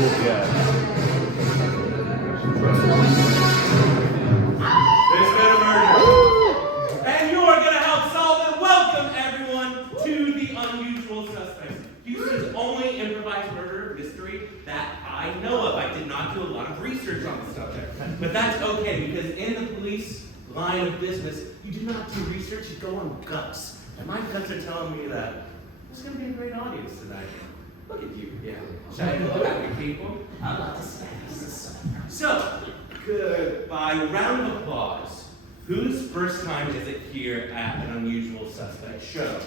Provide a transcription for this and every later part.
There's been a murder. And you are going to help solve it. Welcome, everyone, to the Unusual Suspects, Houston's only improvised murder mystery that I know of. I did not do a lot of research on the subject. But that's okay, because in the police line of business, you do not do research, you go on guts. And my guts are telling me that there's going to be a great audience tonight. Look at you, yeah. Shy hello, happy people. I love to say this. So, good. By round of applause, whose first time is it here at an Unusual Suspect show?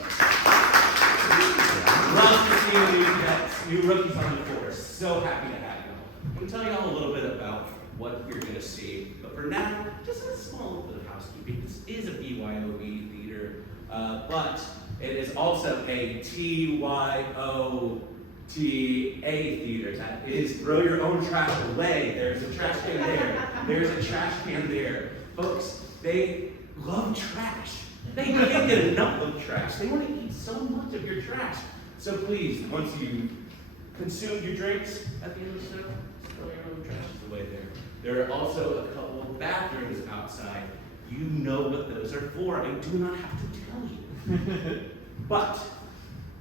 Love to see the new cats, new rookies on the force. So happy to have you. I'm going to tell you all a little bit about what you're going to see. But for now, just a small bit of housekeeping. This is a BYOB theater, but it is also a TYOTA theater. That is throw your own trash away. There's a trash can there. There's a trash can there. Folks, they love trash. They can't get enough of trash. They want to eat so much of your trash. So please, once you consumed your drinks at the end of the show, throw your own trash away there. There are also a couple of bathrooms outside. You know what those are for. I do not have to tell you. But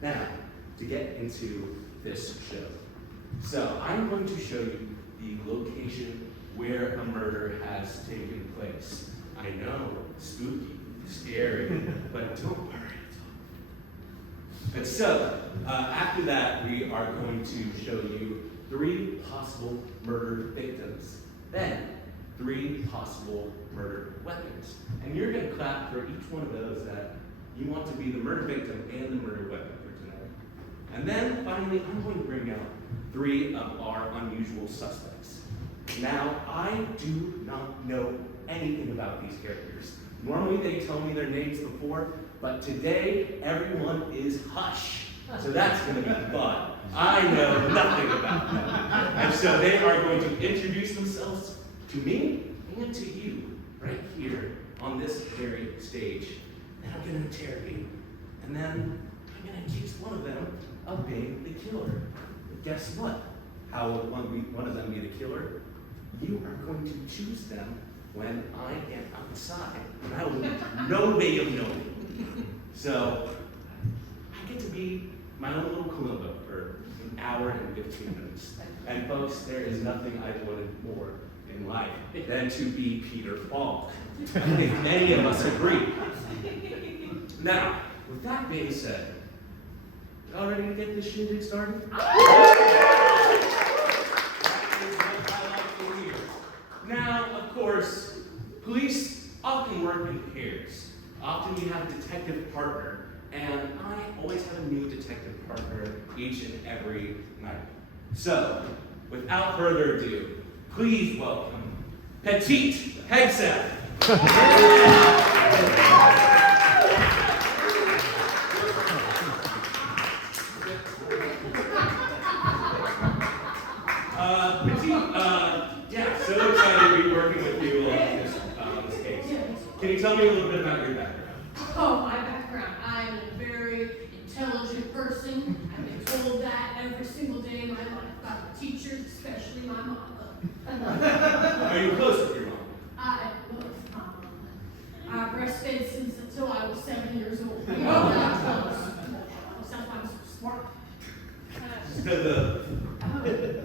now, to get into this show. So I'm going to show you the location where a murder has taken place. I know, spooky, scary, but don't worry. And so, after that, we are going to show you 3 possible murder victims. Then, 3 possible murder weapons. And you're going to clap for each one of those that you want to be the murder victim and the murder weapon for tonight. And then, finally, I'm going to bring out 3 of our unusual suspects. Now, I do not know anything about these characters. Normally, they tell me their names before, but today, everyone is hush. So that's going to be fun. I know nothing about them. And so they are going to introduce themselves to me and to you right here on this very stage. And I'm going to interrogate them. And then I'm going to accuse one of them of being the killer. But guess what? How will one of them be the killer? You are going to choose them when I get outside. And I will have no way of knowing. So I get to be my own little Columbo for an hour and 15 minutes. And folks, there is nothing I've wanted more in life than to be Peter Falk. I think many of us agree. Now, with that being said, y'all ready to get this shindig started? That is what I like to hear. Now, of course, police often work in pairs. Often you have a detective partner, and I always have a new detective partner each and every night. So, without further ado, please welcome Petite Hegseth. So excited to be working with you on this case. Can you tell me a little bit about your background? Oh, my background. I'm a very intelligent person. I've been told that every single day of my life by the teachers, especially my mama. Are you close with your mom? I was I breastfed since until I was 7 years old. You know, that close. That's why I'm so smart. Because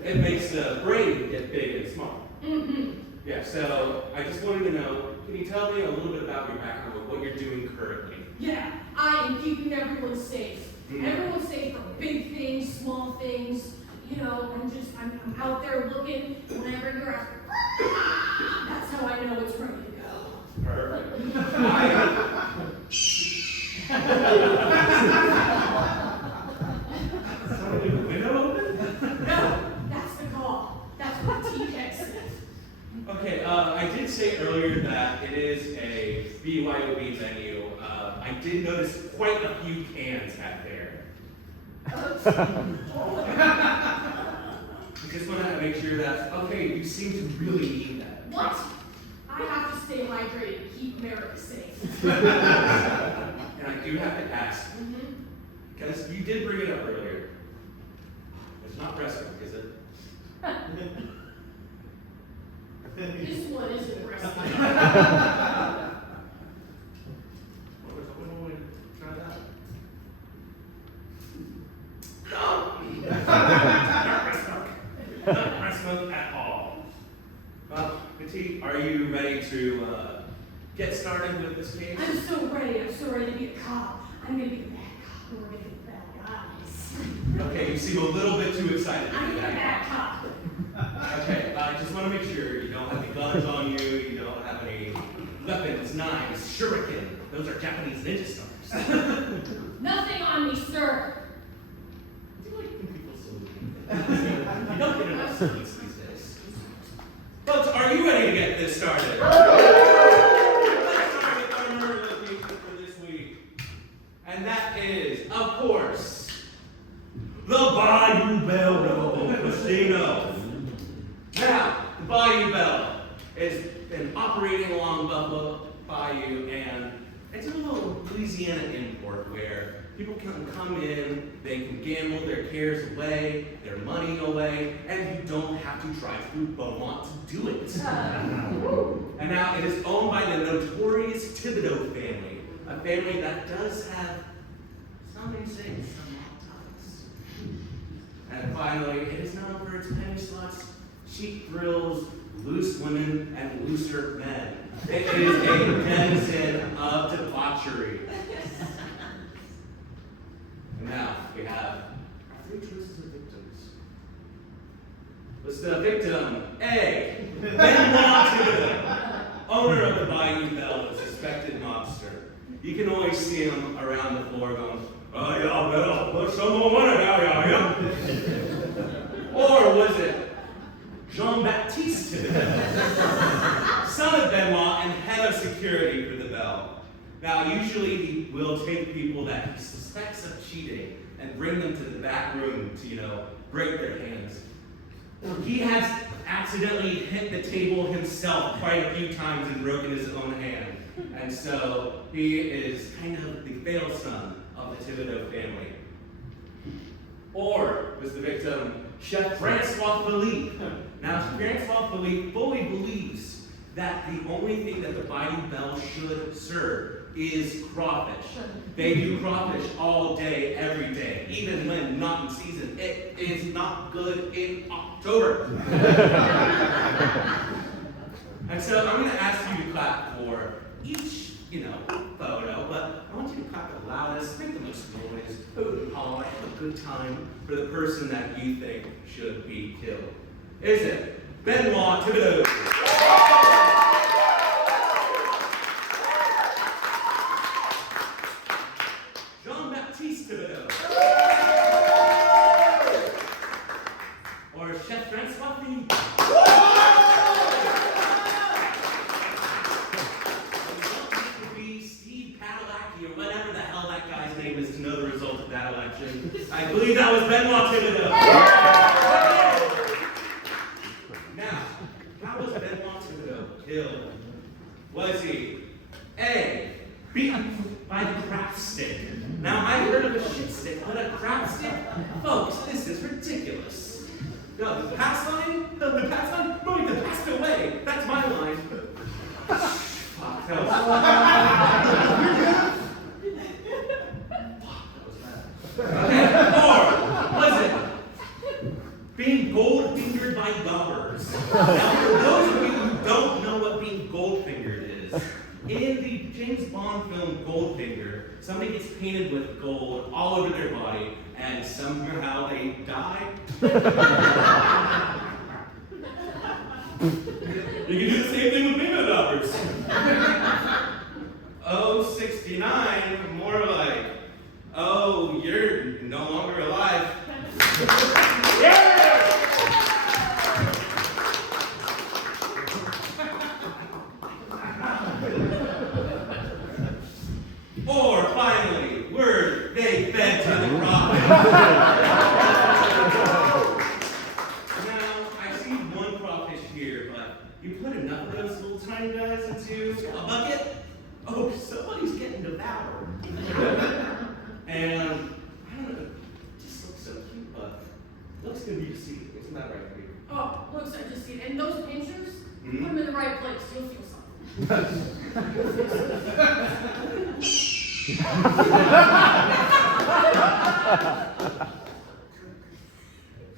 it makes the brain get big and small. Mm-hmm. Yeah, so I just wanted to know, can you tell me a little bit about your background, what you're doing currently? Yeah, I am keeping everyone safe. Mm-hmm. Everyone's safe from big things, small things. You know, I'm out there looking whenever you're out. That's how I know it's ready to go. Perfect. Somebody leave the window open? No, that's the call. That's what TX says. Okay, I did say earlier that it is a BYOB venue. I did notice quite a few cans out there. I just want to make sure that, okay, you seem to really need that. What? I have to stay hydrated and keep America safe. And I do have to ask, Mm-hmm. because you did bring it up earlier. It's not wrestling, is it? This one isn't resting. What was I want to try that? No! Not breast milk at all. Well, Petite, are you ready to get started with this case? I'm so ready. I'm so ready to be a cop. I'm gonna be the bad cop, and we're gonna be the bad guys. Okay, you seem a little bit too excited to I'm do the that. bad cop. Okay, I just want to make sure you don't have any guns on you, you don't have any weapons, knives, shuriken. Those are Japanese ninja stars. Nothing on me, sir. I do like when people salute. You don't get enough salutes these days. Folks, are you ready to get this started? Let's start with our murder location for this week. And that is, of course, the Bayou Bell Casino. Now, the Bayou Bell has been operating along Buffalo Bayou, and it's a little Louisiana import where people can come in, they can gamble their cares away, their money away, and you don't have to drive through Beaumont to do it. And now it is owned by the notorious Thibodeau family, a family that does have, some may say, some hot topics. And finally, it is known for its penny slots, cheap thrills, loose women, and looser men. It is a denizen of debauchery. And now we have 3 choices of victims. What's the victim? A. Benoit Thibodeau, owner of the Bayou Bell, the suspected mobster. You can always see him around the floor going, "Oh, y'all better put some more money down, y'all." Or was it Jean-Baptiste Thibodeau, son of Benoit and head of security for the Bell? Now, usually he will take people that he suspects of cheating and bring them to the back room to, break their hands. He has accidentally hit the table himself quite a few times and broken his own hand. And so he is kind of the failed son of the Thibodeau family. Or was the victim Chef Francois Philippe? Now, Francois Philippe fully believes that the only thing that the Bayou Bell should serve is crawfish. They do crawfish all day, every day, even when not in season. It is not good in October. And so I'm going to ask you to clap for each, photo, but I want you to clap the loudest, make the most noise, hoot and holler, have a good time for the person that you think should be killed. Is it Benoit Thibodeau? Jean-Baptiste Thibodeau? Or Chef Francois Philippe? I believe that was Benoit Thibodeau. Now, how was Benoit Thibodeau killed? Was he A, beaten by the crap stick? Now, I've heard of a shit stick, but a crap stick? Folks, this is ridiculous. No, the pass line? The pass line? No, the passed away. That's my line. Fuck, that was... Okay, or was it being gold-fingered by gobbers? Now, for those of you who don't know what being gold-fingered is, in the James Bond film Goldfinger, somebody gets painted with gold all over their body, and somehow they die. You can do the same thing with bingo gobbers. Oh, 69, more like, oh, you're no longer alive. Yeah! Or finally, were they fed to the crawfish? Now, I see one crawfish here, but you put enough of those little tiny guys into a bucket? Oh, somebody's getting devoured. And, I don't know, it just looks so cute, but it looks good to see. Isn't that right, baby? Oh, looks, I just see it. And those pinchers, put them in the right place. You'll feel something.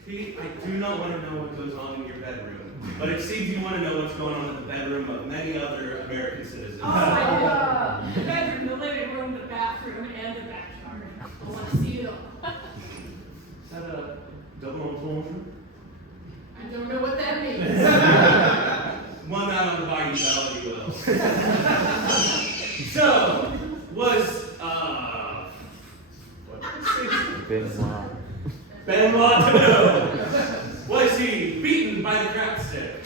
Pete, I do not want to know what goes on in your bedroom, but it seems you want to know what's going on in the bedroom of many other American citizens. Oh, I do. The bedroom, the living room, the bathroom, and the backyard. I want to see it all. Is that a double entendre? I don't know what that means. One out on the Bayou Bell, if you will. So, was, Benoit Thibodeau, was he beaten by the crap stick?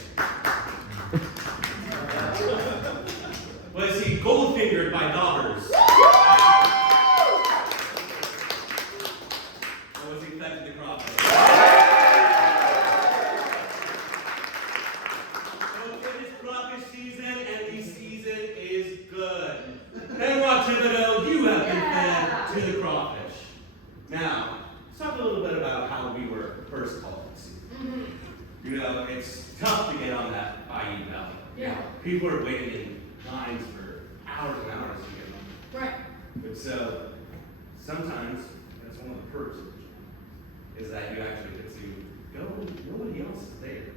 Was he gold-fingered by daubers? Or was he fed to the crawfish? So it is crawfish season, and the season is good. Benoit Thibodeau, you have been fed to the crawfish. Now, let's talk a little bit about how we were first called. You know, it's tough to get on that Bayou Bell. Yeah. People are waiting in lines for hours and hours to get on. Right. But so, sometimes, that's one of the perks of the job, is that you actually get to go, nobody else is there.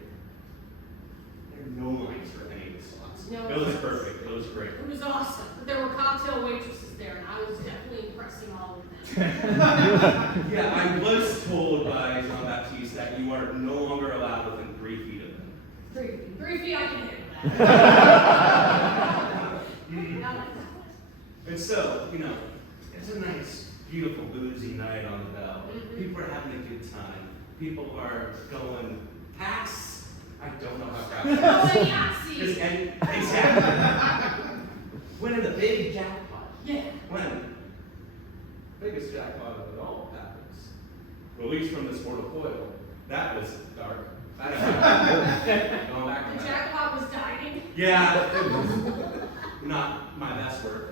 There are no lines for any of the slots. No. It was perfect, it was great. It was awesome. But there were cocktail waitresses there, and I was definitely impressing all of them. Yeah, I was told by Jean-Baptiste that you are no longer allowed within 3 feet of them. 3 feet. 3 feet, I can handle that. Not like that. And so, you know, it's a nice, beautiful, boozy night on the Bell. People are having a good time. People are going packs. I don't know how fast. Exactly. Winning the big jackpot. Yeah. When? Biggest jackpot of it all happens. Released from this mortal coil. That was dark. Going back The to that. jackpot was dying. Yeah, it was not my best work.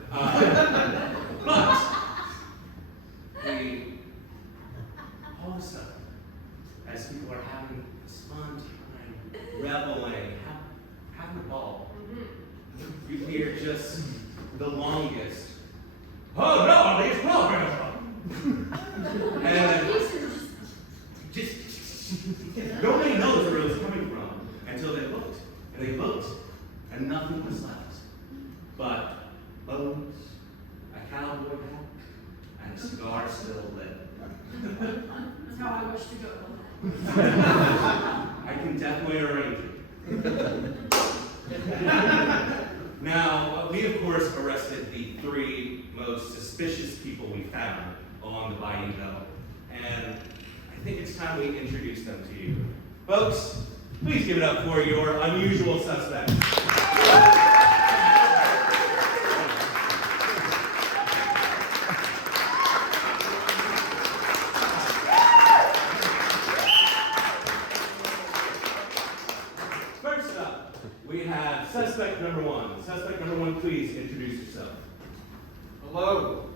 But we, all of a sudden, as people are having this fun time, reveling, having a ball, you hear just the longest, "Oh no, these programs!" And just nobody knows where it was coming from until they looked, and nothing was left but bones, a cowboy hat, and a cigar still lit. That's how I wish to go. I can definitely arrange it. Now, we of course arrested the 3 most suspicious people we found along the Bayou Bell, and I think it's time we introduce them to you. Folks, please give it up for your unusual suspects. First up, we have suspect number 1. Suspect number 1, please introduce yourself. Hello.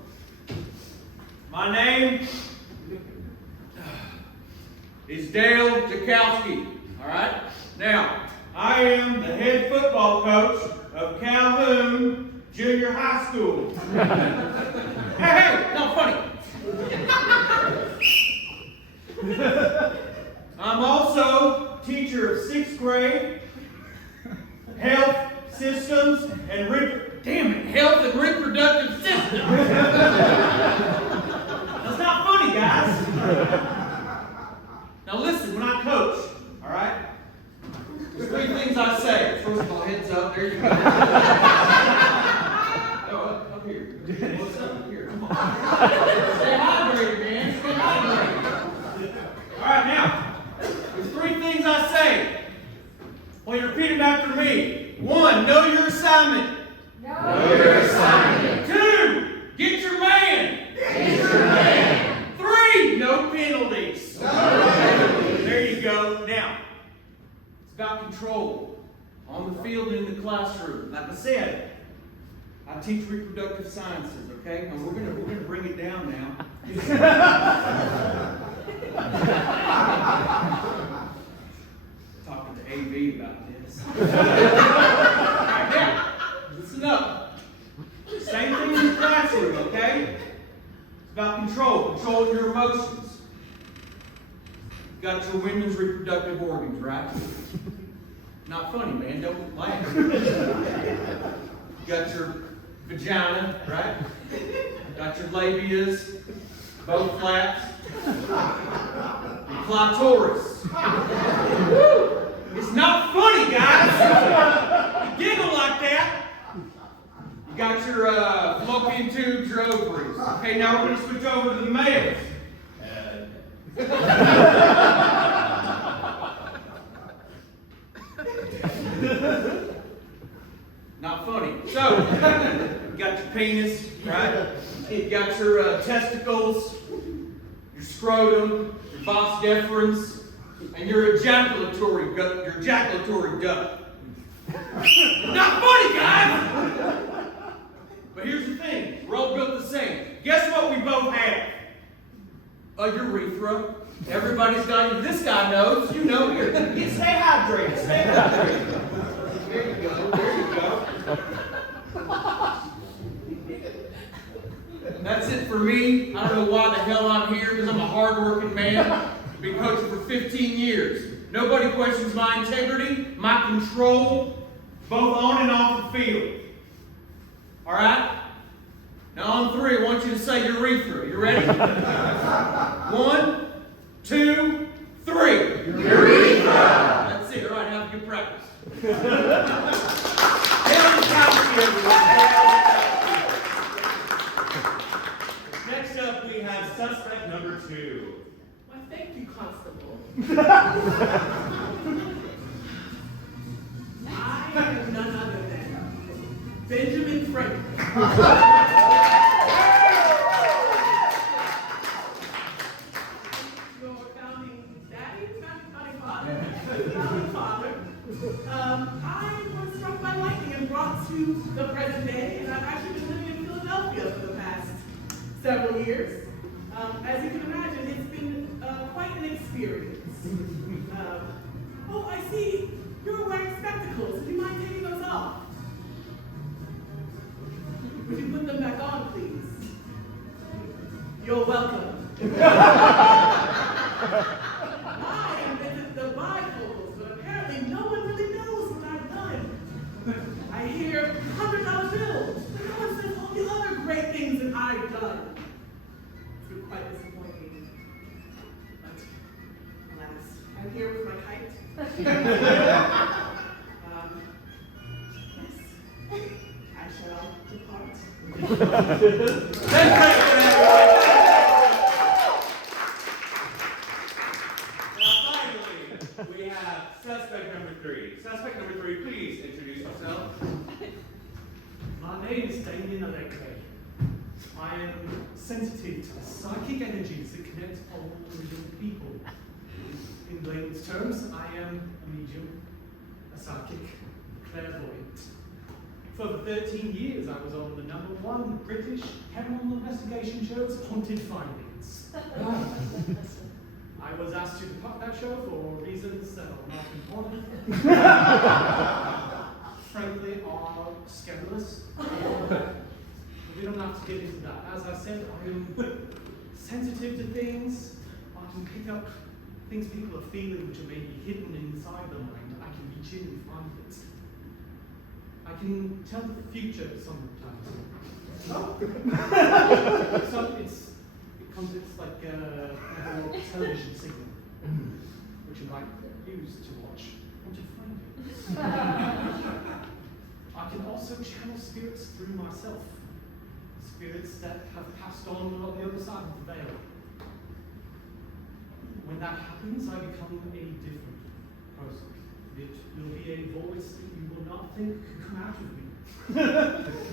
My name is Dale Jakowski. All right. Now, I am the head football coach of Calhoun Junior High School. Hey, not funny. I'm also teacher of 6th grade, health systems and health and reproductive systems. That's not funny, guys. Now listen, when I coach, all right, there's 3 things I say. First of all, heads up, there you go. Oh, up here. What's up here? Come on. Stay hydrated, man. Stay hydrated. All right, now, there's 3 things I say. Well, you repeat them after me. 1, know your assignment. Know your assignment. 2, get your man. Get your man. 3, no penalties. No penalties. There you go. Now, it's about control on the field and in the classroom. Like I said, I teach reproductive sciences. Okay, now we're gonna bring it down now. got your women's reproductive organs, right? Not funny, man. Don't laugh. Got your vagina, right? Got your labias, both flaps. Your clitoris. Woo! It's not funny, guys. You giggle like that. You got your fallopian tubes, your ovaries. Okay, now we're going to switch over to the males. Not funny. So, you got your penis, right? You got your testicles, your scrotum, your vas deferens, and your ejaculatory duct. Not funny, guys! But here's the thing, we're all built the same. Guess what we both have? A urethra. Everybody's got it. This guy knows. You know here. Stay hydrated. Stay hydrated. There you go. There you go. That's it for me. I don't know why the hell I'm here, because I'm a hard-working man. I've been coaching for 15 years. Nobody questions my integrity, my control, both on and off the field. All right? Now on 3, I want you to say urethra. You ready? 1, 2, 3. Urethra! That's it. All right, have a good practice. Next up, we have suspect number 2. Why, thank you, Constable. I am none other than Benjamin Franklin. Your founding daddy, founding father. I was struck by lightning and brought to the present day, and I've actually been living in Philadelphia for the past several years. As you can imagine, it's been quite an experience. Oh, I see you're wearing spectacles. Do you mind taking those off? Would you put them back on, please? You're welcome. I invented the bifocals, but apparently no one really knows what I've done. I hear $100 bills, but no one says all the other great things that I've done. It's been quite disappointing. But alas, I'm here with my kite. Yes, I shall depart. Now finally, we have suspect number 3. Suspect number 3, please introduce yourself. My name is Damien Allegre. I am sensitive to the psychic energies that connect all living people. In layman's terms, I am a medium, a psychic, a clairvoyant. For over 13 years, I was on the #1 British paranormal investigation show's Haunted Findings. I was asked to depart that show for reasons that are not important. Frankly, are scandalous. We don't have to get into that. As I said, I am sensitive to things. I can pick up things people are feeling which are maybe hidden inside the mind. I can reach in and find it. I can tell the future sometimes. So it's like a television signal, which you might use to watch or to find it. I can also channel spirits through myself. Spirits that have passed on the other side of the veil. When that happens, I become a different person. It will be a voice that you will not think could come out of me.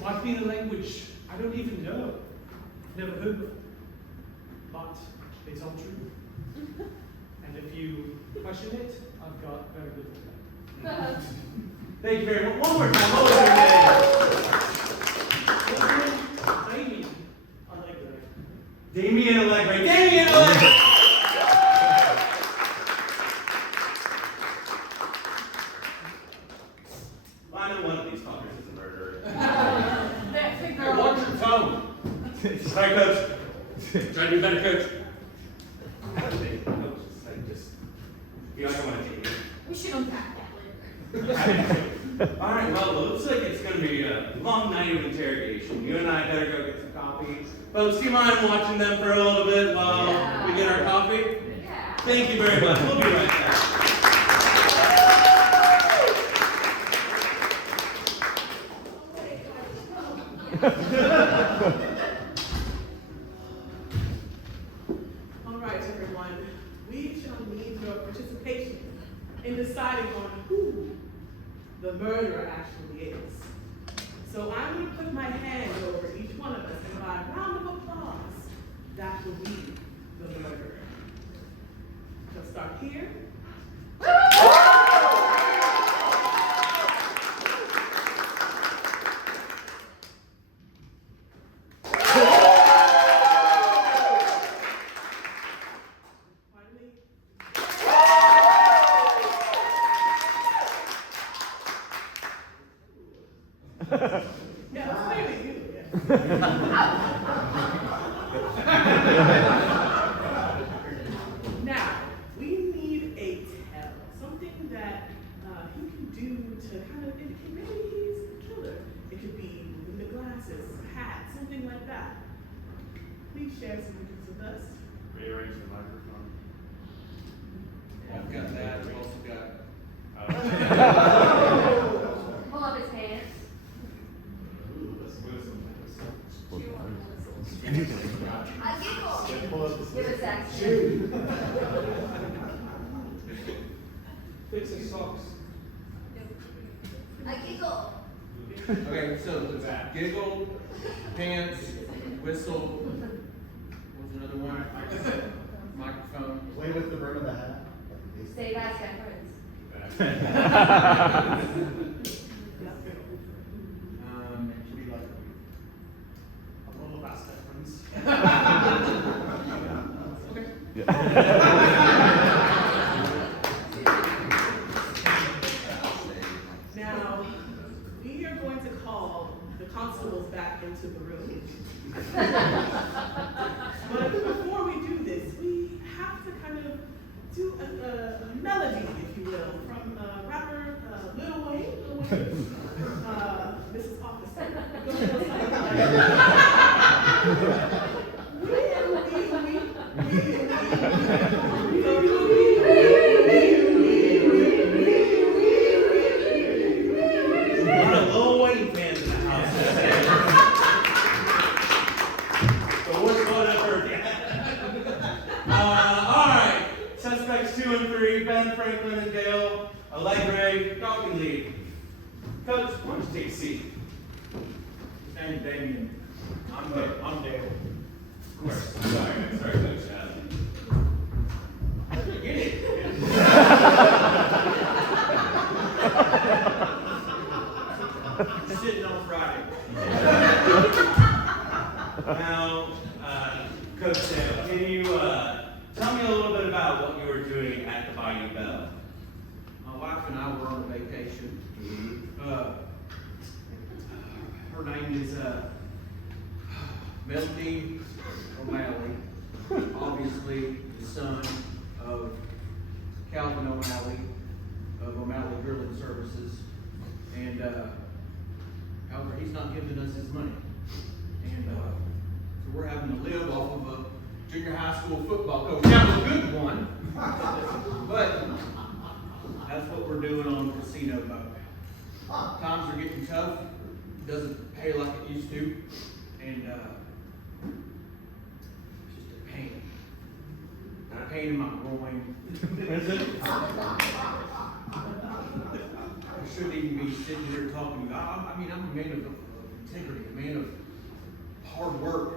Might be in a language I don't even know. Never heard of. But it's all true. And if you question it, I've got very little to say. Thank you very much. One more time. What was your name? Damien Allegre. Damien Allegre. Damien Allegre! I know one of these fuckers is a murderer. Watch your tone. Sorry, coach. Try to do better, coach. Coach, just feel like I want to take it. We should unpack that later. Happy to. All right, well, it looks like it's going to be a long night of interrogation. You and I better go get some coffee. Folks, do you mind watching them for a little bit while we get our coffee? Yeah. Thank you very much. We'll be right back. All right, everyone. We shall need your participation in deciding on who the murderer actually is. So I'm going to put my hand over each one of us, and by a round of applause, that will be the murderer. She'll start here. Finally. Yeah, it's clearly you. Now, we need a tell, something that he can do to kind of indicate maybe he's the killer. It could be moving the glasses, hat, something like that. Please share some pictures with us. Rearrange the microphone. I've got that. I've also got. Pull up his pants. I giggle. Give us that. Fix his socks. I giggle. Okay, so giggle, pants, whistle. What was another one? Microphone. Play with the brim of the hat. Say that's got friends. Should be like. All of us difference. Now, we are going to call the constables back into the room. But before we do this, we have to kind of do a melody, if you will, from rapper Lil Wayne, Mrs. Officer. Go A lot of Lil Wayne fans in the house today. The worst one I've heard yet. All right. Suspects 2 and 3, Ben, Franklin, and Dale. Allegre, y'all can leave. Coach, why don't you take a seat? And Damien. I'm Dale. Of course. Sorry, Coach. Get it. Sitting on Friday. Now, Coach Dale, can you tell me a little bit about what you were doing at the Bayou Bell? My wife and I were on a vacation. Her name is Melody O'Malley, obviously the son of Calvin O'Malley of O'Malley Drilling Services, and however, he's not giving us his money, and so we're having to live off of a junior high school football coach. Now, a good one, but that's what we're doing on the casino boat. Times are getting tough. It doesn't pay like it used to, and just a pain. A pain in my groin. I shouldn't even be sitting here talking about. I mean, I'm a man of integrity, a man of hard work.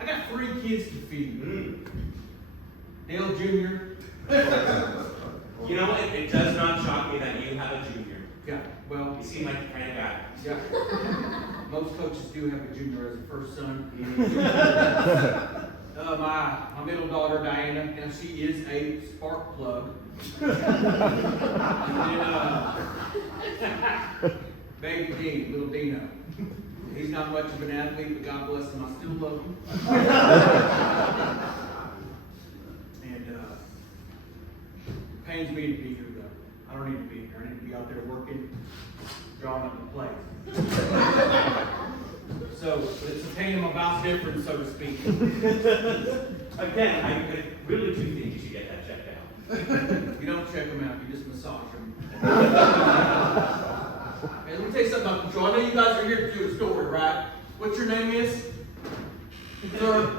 I got 3 kids to feed. Dale Jr. You know what? It does not shock me that you have a junior. Yeah, well, You seem like the kind of guy. yeah. Most coaches do have a junior as a first son. My middle daughter, Diana, now she is a spark plug. And then, baby Dean, little Dino. He's not much of an athlete, but God bless him, I still love him. And Pains me to be here, though. I don't need to be here. I need to be out there working, drawing up the plays. So, but it's a pain in my mouth difference, so to speak. Again, I really do think you should get that checked out. You don't check them out, you just massage them. Hey, let me tell you something about control. I know you guys are here to do a story, right? What your name is? Sir?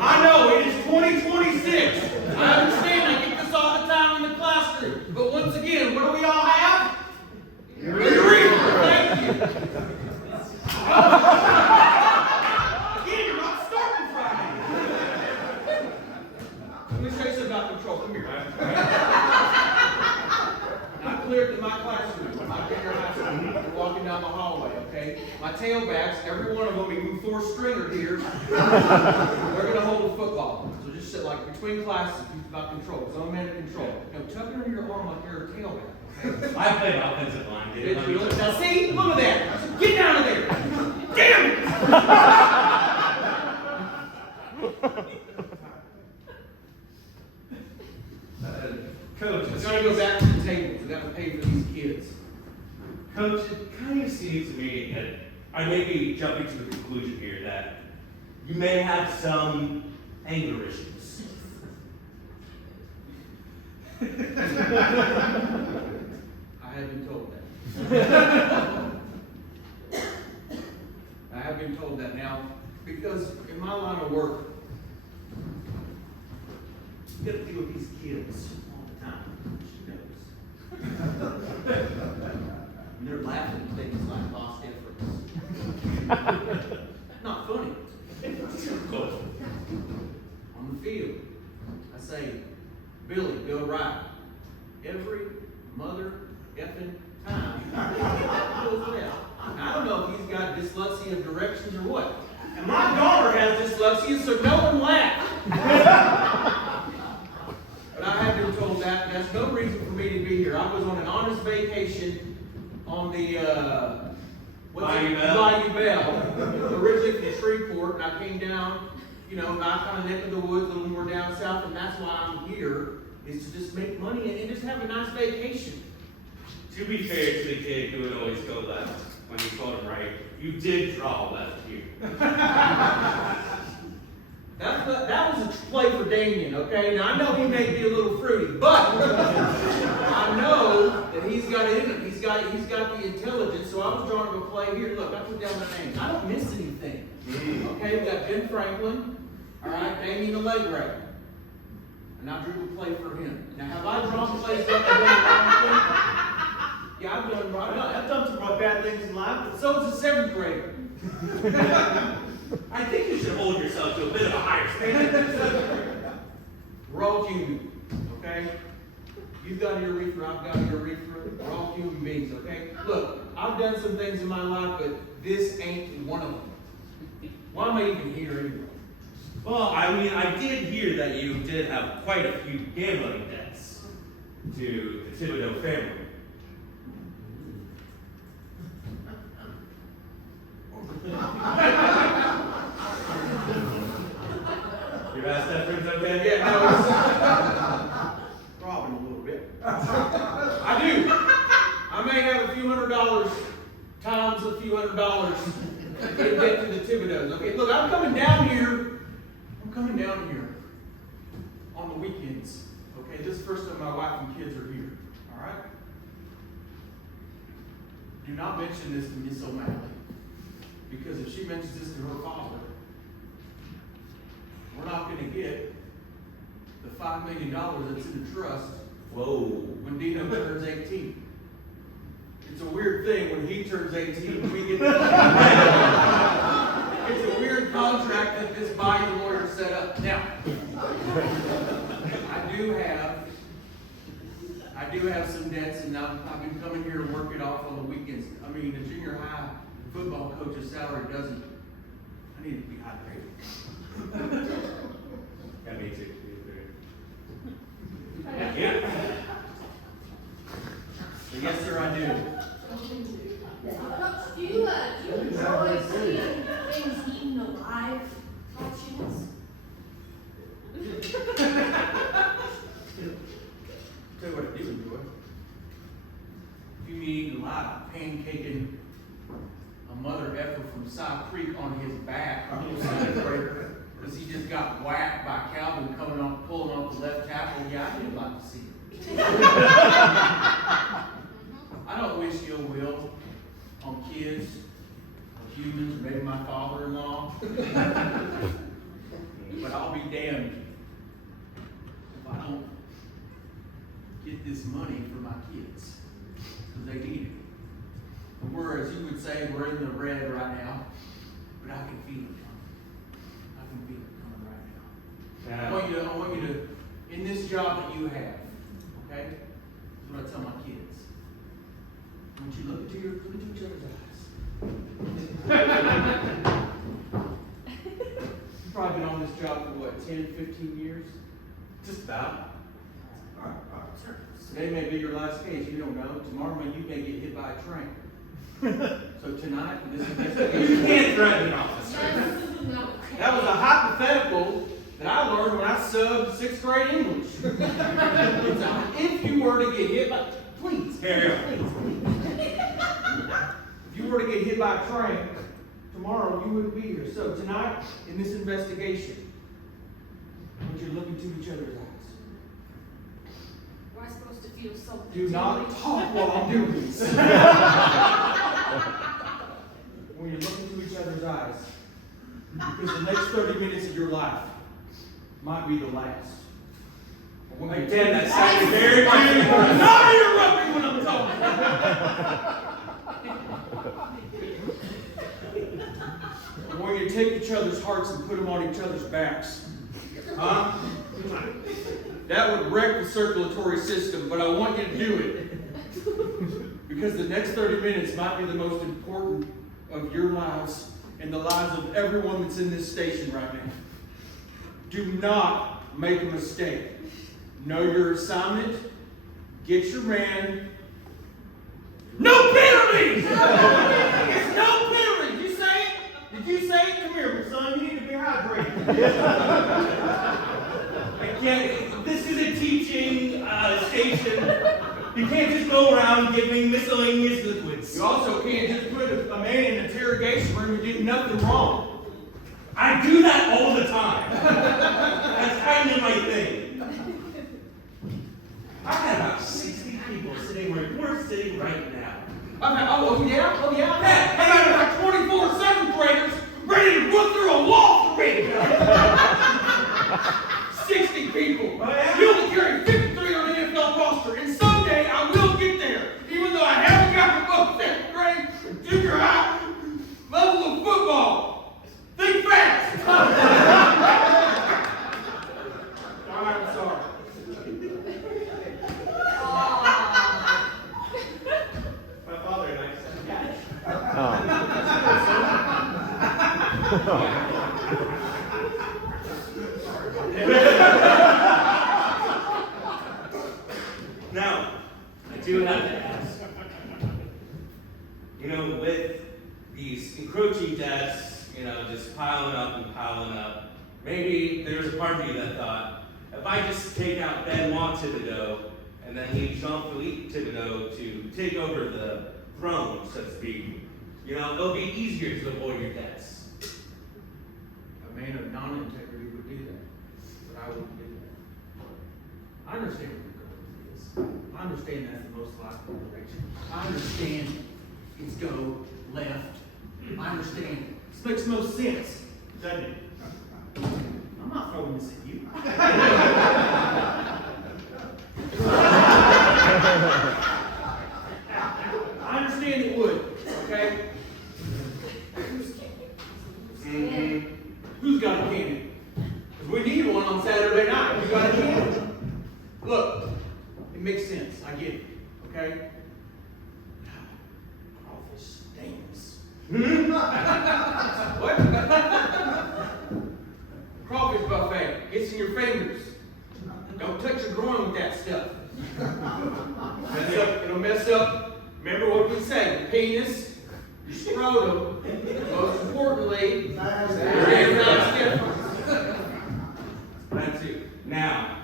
I know, it is 2026. I understand, I get this all the time in the classroom. But once again, what do we all have? Your reader. Thank you. Again, you're not starting Friday. Let me tell you something about control. Come here. I cleared to my classroom. My junior high school. You're walking down the hallway, okay? My tailbacks, every one of them, even 4-stringer here, they're going to hold a football. So just sit like between classes, it's about control. Zone man of control. Now tuck it under your arm like you're a tailback. Okay? I played offensive line, dude. Did you? Now see? Look at that. Get down of there. Damn it! Coach, We gotta go back to the table. We gotta pay for these kids. Coach, it kind of seems to me that I may be jumping to the conclusion here that you may have some anger issues. I have been told that. I have been told that now because in my line of work, you gotta deal with these kids all the time. She knows. And they're laughing at things like lost efforts. Not funny. On the field, I say, Billy, go right. Every mother effing time. Goes left. I don't know if he's got dyslexia of directions or what. And my daughter has dyslexia, so no one laughed. But I have been told that that's no reason for me to be here. I was on an honest vacation on the Bayou Bell. Originally from Shreveport, and I came down, not kind of neck of the woods, a little more down south, and that's why I'm here, is to just make money and just have a nice vacation. To be fair to the kid who would always go left when you told him right, you did draw left here. That was a play for Damien, okay? Now, I know he may be a little fruity, but I know that he's got it in him. He's got the intelligence, so I was drawing up a play here. Look, I put down the names. I don't miss anything. Okay, we got Ben Franklin, all right, Damien the leg break. And I drew a play for him. Now, have I drawn plays up and done wrong? Yeah, I've done some bad things in life, but so is a 7th grader. I think you should hold yourself to a bit of a higher standard. We're all human, okay? You've got your urethra, I've got your urethra. We're all human beings, okay? Look, I've done some things in my life, but this ain't one of them. Why am I even here anyway? Well, I mean, I did hear that you did have quite a few gambling debts to the Thibodeau family. Your ass that friend's okay? Yeah, no, it's probably a little bit. I do. I may have a few $100 times a few $100 in debt to the Thibodeaus. Okay, look, I'm coming down here on the weekends. Okay, this is the first time my wife and kids are here. All right? Do not mention this to Miss O'Malley. Because if she mentions this to her father, we're not going to get the $5 million that's in the trust. Whoa. When Dino turns 18. It's a weird thing when he turns 18, we get the It's a weird contract that this Bayou lawyer set up. Now, I do have some debts, and I've been coming here to work it off on the weekends. I mean, the junior high football coach's salary doesn't. I need to be hydrated. Yeah, me too. Yeah. Yes, sir, I do. Coach, do you enjoy seeing things eaten alive? Coaches? life pancaking a mother effer from Side Creek on his back, a little seventh grader, because he just got whacked by Calvin pulling off the left tackle. Yeah, I did like to see it. I don't wish ill will on kids or humans, or maybe my father-in-law. But I'll be damned if I don't get this money for my kids, because they need it. And we're, as you would say, we're in the red right now, but I can feel it coming. I can feel it coming right now. I want you to, in this job that you have, okay? This is what I tell my kids. I want you to look into each other's eyes. You've probably been on this job for what, 10, 15 years? Just about. All right, sir. Today may be your last case, you don't know. Tomorrow you may get hit by a train. So tonight, this investigation. You can't threaten an officer. That was a hypothetical that I learned when I subbed 6th grade English. If you were to get hit by, please, if you were to get hit by a train, tomorrow you wouldn't be here. So tonight, in this investigation, I want you to look into each other's eyes. Am I supposed to feel something? Do not talk while I'm doing this. When you look into each other's eyes, because the next 30 minutes of your life might be the last. Again, that sounded very Not interrupting when I'm talking. I want you to take each other's hearts and put them on each other's backs. Huh? That would wreck the circulatory system, but I want you to do it. Because the next 30 minutes might be the most important of your lives and the lives of everyone that's in this station right now. Do not make a mistake. Know your assignment. Get your man. No penalties! It's no penalties! Did you say it? Did you say it? Come here, son. You need to be hydrated. This is a teaching station. You can't just go around giving miscellaneous liquids. You also can't just put a man in an interrogation room who did nothing wrong. I do that all the time. That's kind of my thing. I've had about 60 people sitting where we're sitting right now. Oh yeah? I've had about 24 7th graders ready to run through a wall for me. 60 people. Oh, yeah? You only carry 53 on the NFL roster, and someday I will get there, even though I haven't got above 7th grade and junior high level of football. Think fast. All right, I'm sorry. My father and I said, yeah. Now, I do have to ask, with these encroaching debts, just piling up, maybe there's a part of you that thought, if I just take out Benoit Thibodeau and then leave Jean-Philippe Thibodeau to take over the throne, so to speak, it'll be easier to avoid your debts. A man of non-integrity would do that, but I wouldn't do that. I understand where you're going with this. I understand that's the most logical direction. I understand it's go left. I understand. This makes no sense, doesn't it? I'm not throwing this at you. I understand it would, okay? Who's got a cannon? Because we need one on Saturday night. You got a cannon? Look, it makes sense. I get it, okay? Crawfish stings. What? Crawfish buffet. Gets in your fingers. Don't touch your groin with that stuff. It'll mess up. Remember what we say, your penis, your scrotum, most importantly, your anti stiffness. That too. Now,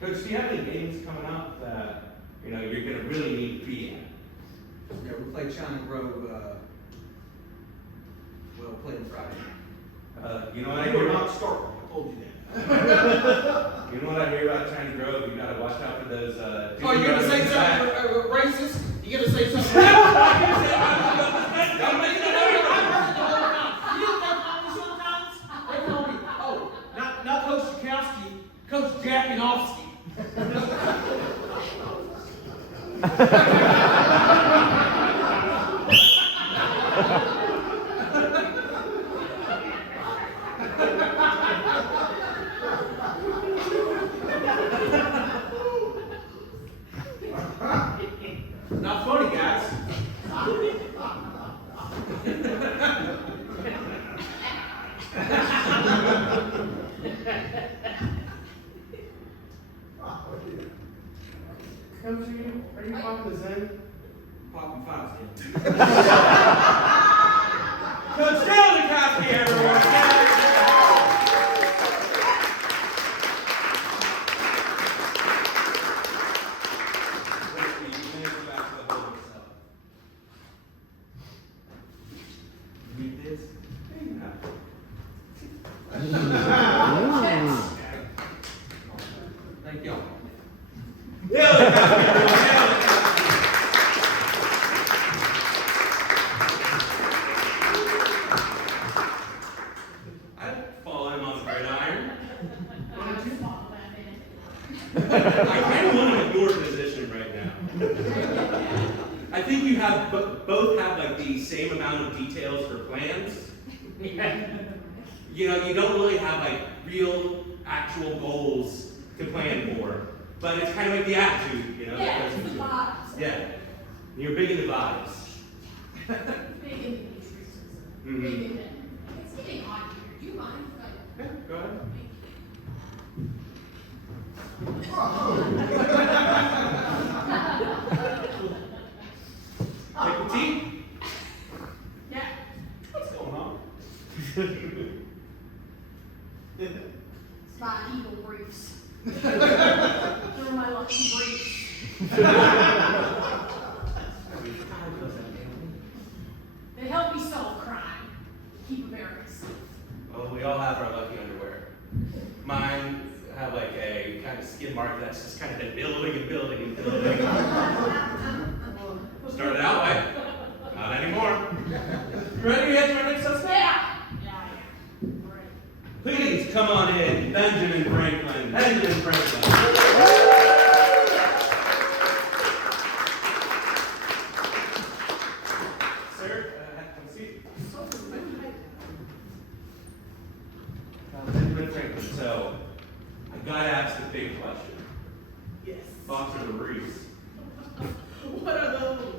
Coach, do you have any games coming up that you're gonna really need to be at. Yeah, we played China Grove, well, playing Friday. You know what I You hear were about? not starting, I told you that. You know what I hear about China Grove? You gotta watch out for those. Oh, you gonna say something racist? You gonna say something? I'm making it up. You know what they call me sometimes? They call me, oh, not Coach Jakowski, Coach Jackinowski. Not funny, guys. Coach, are you popping the Zen? Popping fives, yeah. Coach Jakowski, everyone. Read this. Thank y'all. I'd follow him on the gridiron. I would follow that man. I kind of want him in your position right now. I think you have both have like the same amount of details for plans. You don't really have like real, actual goals to plan for, but it's kind of like the attitude, Yeah, that it's goes the into it. vibes. Yeah, you're big into vibes. Big into nutrition. Mhm. Big into. It's getting hot here. Do you mind? Yeah, go ahead. Take the tea. Yeah. What's going on? It's my eagle briefs. They're my lucky briefs. They help me solve crime. Keep America safe. Well, we all have our lucky underwear. Mine have like a kind of skin mark that's just kind of been building and building and building. Started out like, not anymore. Ready to get to our next suspect? Yeah. Right. Please come on in, Benjamin Franklin. Benjamin Franklin. Sir, have a seat. Benjamin Franklin. So, I gotta ask the big question. Yes. Boxers or Reeves? What are those?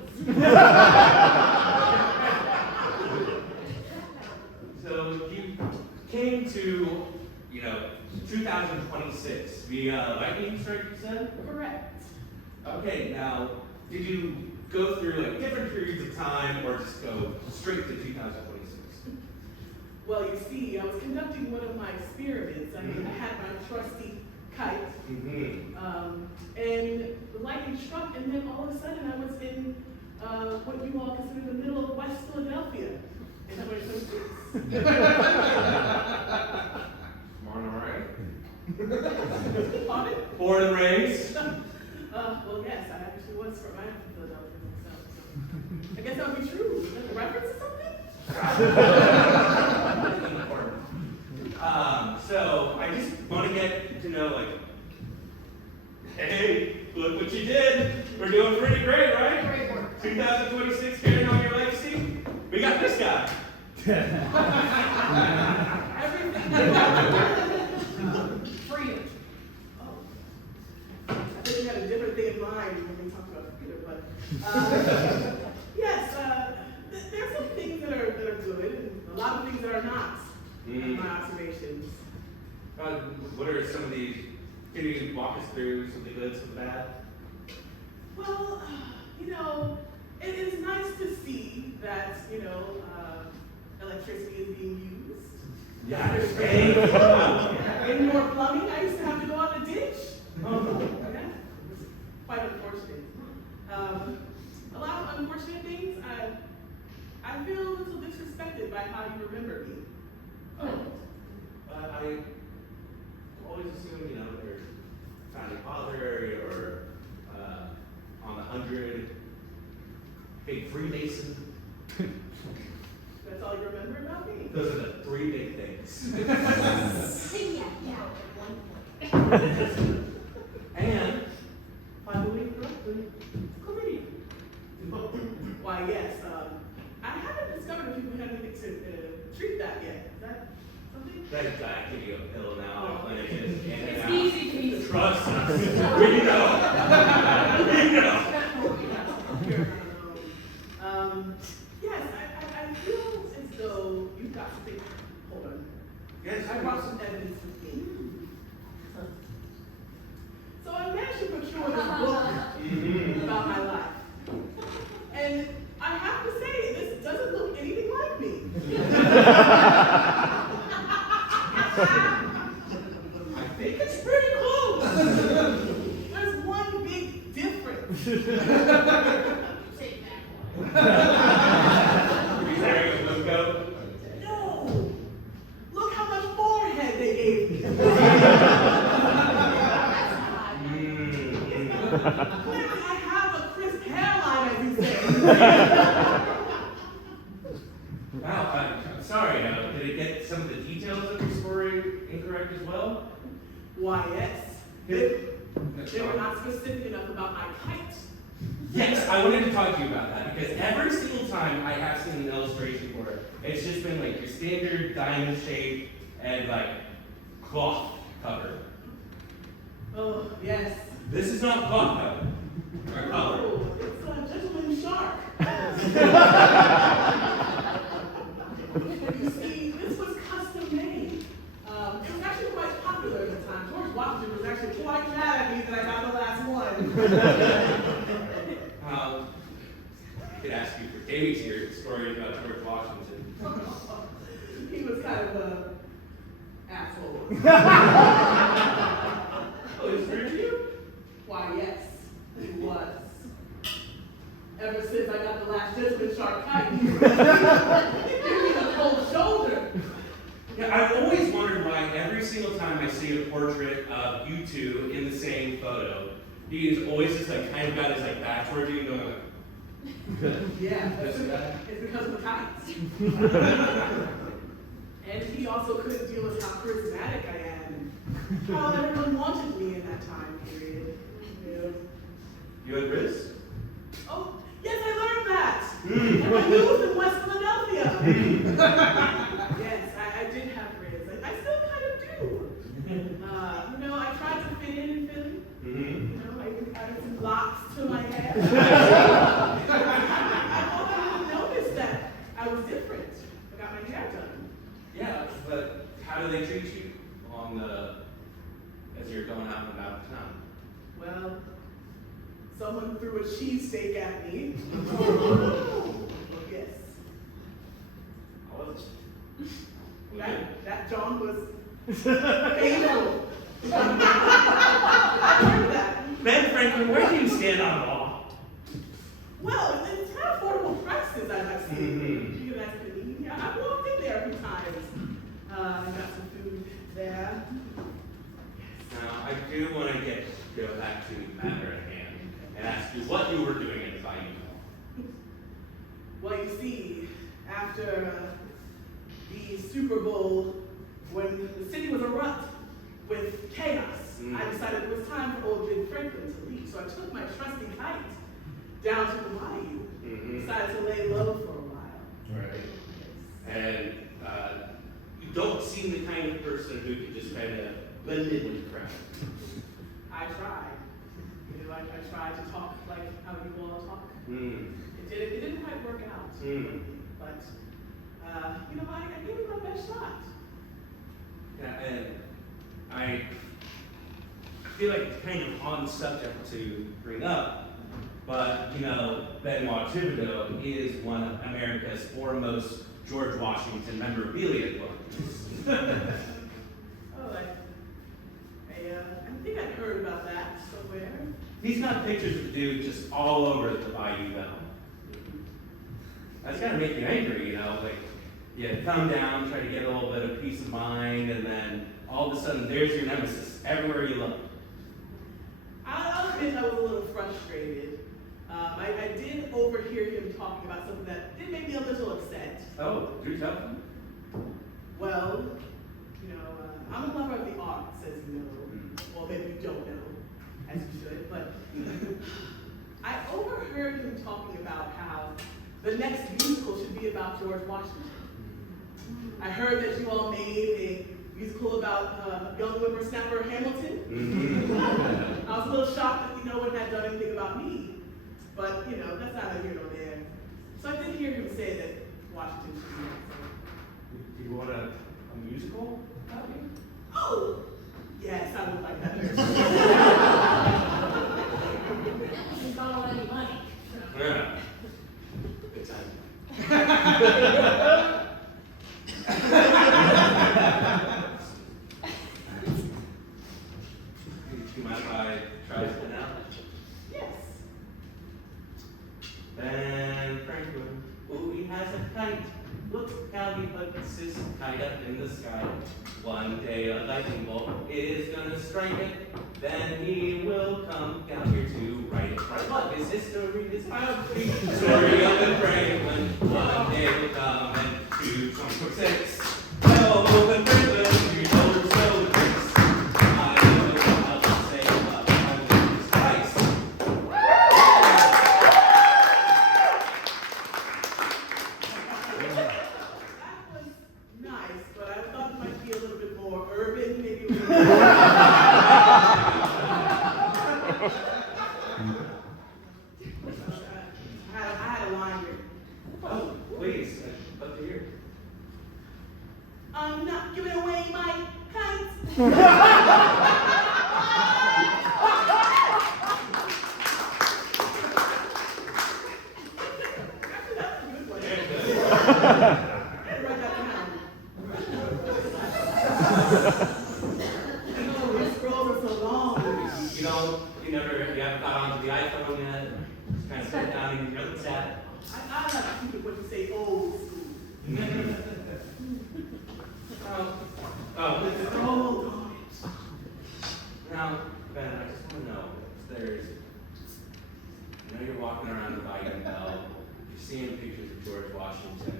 So you came to, 2026 via lightning strike, you said? Correct. Okay, now, did you go through like different periods of time or just go straight to 2026? Well, you see, I was conducting one of my experiments. I had my trusty kite, Mm-hmm. and the lightning struck, and then all of a sudden I was in what you all consider the middle of West Philadelphia in 2026. Born all right? Pardon? Born and raised? Well, yes, I actually was from Philadelphia myself. So I guess that would be true. Is that a reference to something? So I just want to get to know, like, hey, look what you did. We're doing pretty great, right? Great work. 2026 carrying on your legacy. We got this guy. Freedom. I think you had a different thing in mind when we talked about computer, but yes, there's some things that are good, and a lot of things that are not. In my observations. What are some of the? Can you walk us through some of the good, some of the bad? Well, it is nice to see that electricity is being used. Yeah. In your plumbing, I used to have to go out and ditch. Yeah. Quite unfortunate. A lot of unfortunate things. I feel a little disrespected by how you remember me. I always assume, you know, your founding father or on the 100, big Freemason. That's all you remember about me? Those are the three big things. And, if I believe correctly, comedian. Why, yes. I haven't discovered if you have anything to treat that yet. Is that something? I give you a pill now. Oh. The clinic is in and It's out. easy peasy. Trust us. We know. We know. Yes, I feel as though you've got something. Hold on. Yes, I brought some evidence with me. So I managed to procure this book about my life. And I have to say, this doesn't look anything like me. I think it's pretty close. There's one big difference. Take that He's wearing a blue coat. No! Look how much forehead they gave me. Clearly, I have a crisp hairline, as you say. Wow, I'm sorry. Did it get some of the details of your story incorrect as well? Why, yes. They were not specific enough about my height. Yes, I wanted to talk to you about that because every single time I have seen an illustration for it, it's just been like your standard diamond shape and like cloth cover. Oh, yes. This is not cloth cover. Or color. Oh, it's a gentleman shark. You see, this was custom made. It was actually quite popular at the time. George Washington was actually quite mad at me that I got the last one. I could ask you for days here, stories about George Washington. He was kind of an asshole. Oh, is there you? Why, yes, he was. Ever since I got the last gentleman shark kite, he gave me the cold shoulder. Yeah, I've always wondered why every single time I see a portrait of you two in the same photo, he's always just like kind of got his like back towards you and going like, Yeah, it's because of the kites. And he also couldn't deal with how charismatic I am and how everyone wanted me in that time period. you had Riz? Oh, yes, I learned that. And I moved in West Philadelphia. Yes, I did have Riz. I still kind of do. I tried to fit in Philly. I even added some locks to my hair. I thought I would notice that I was different. I got my hair done. Yeah, but how do they treat you as you're going out and about town? Well, someone threw a cheesesteak at me. Yes. How was it? That John was painful. I heard that. Ben Franklin, where do you stand on law? Well, it's kind of affordable prices I've seen. You can ask me. Yeah, I've walked in there a few times. Got some food there. Now, I do want to go back to the matter at hand and ask you what you were doing at the Well, you see, after the Super Bowl, when the city was erupt with chaos, I decided it was time for old Ben Franklin to leave. So I took my trusty kite down to the bayou. Decided to lay low for a while. Right. And you don't seem the kind of person who could just kind of blend in with the crowd. I tried. I tried to talk like how you all talk. It didn't quite work out. But, I gave it my best shot. Yeah, and I feel like it's kind of on subject to bring up, but, Benoit Thibodeau is one of America's foremost George Washington memorabilia collectors. Oh, I think I've heard about that. So elsewhere. He's got pictures of the dude just all over the Bayou Bell. That's gotta make you angry, you know, like, you come down, try to get a little bit of peace of mind, and then all of a sudden there's your nemesis everywhere you look. I'll admit I was a little frustrated. I did overhear him talking about something that did make me a little upset. Oh, do tell. Well, you know, I'm a lover of the arts, as you know. Well, maybe you don't know, as you should, but I overheard him talking about how the next musical should be about George Washington. I heard that you all made a musical about young whippersnapper Hamilton. I was a little shocked that no one had done anything about me. But, you know, that's neither here nor there. So I did hear him say that Washington should be next. Do you want a musical? Oh! Yes, I would like that. That wasn't got any money. Yeah. Good time. Do you mind if I try something out? Yes. Ben Franklin, oh, he has a kite. Look how he puts his kite up in the sky. One day a lightning bolt is gonna strike it. Then he will come down here to write it. Right, look, his history is biography. Story of Ben Franklin. One day will come and 2:26. Oh, Ben Franklin, you know we're so nice. I don't know how to say about Jesus Christ. That was nice, but I thought it might be a little bit more urban, maybe. A little I had a line here. Oh, please, I'd love to hear. I'm not giving away my kite. Actually, that's a good one. I had to write that down. Oh, these scrolls are so long. You haven't got onto the iPhone yet. Just kind of sit down and you're looking at it. I like to keep it what you say old school. Oh, now, Ben, I just want to know if there's, you're walking around the Bayou Bell, you're seeing pictures of George Washington.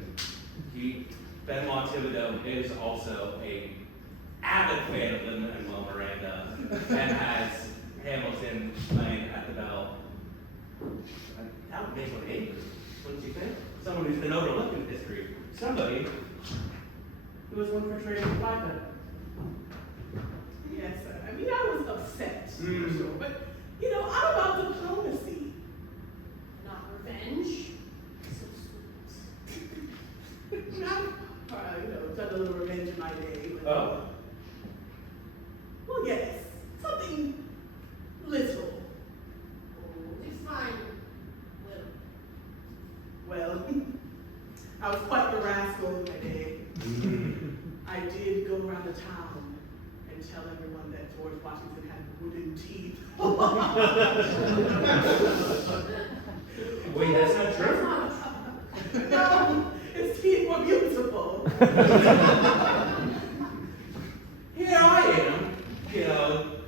Benoit Thibodeau is also a avid fan of Lin-Manuel Miranda and has Hamilton playing at the Bell. That would make one angry, wouldn't you think? Someone who's been overlooked in history. Somebody who was one portraying the black man. Yes, I mean, I was upset, for Mm. sure. But, you know, I'm about diplomacy. Not revenge. So sweet. You know, I've done a little revenge in my day. But, Oh. well, yes, something little. Oh, define little. Well, I was quite the rascal in my day. I did go around the town and tell everyone that George Washington had wooden teeth. Wait, that's not That's true. not No, his teeth were beautiful. Here I am,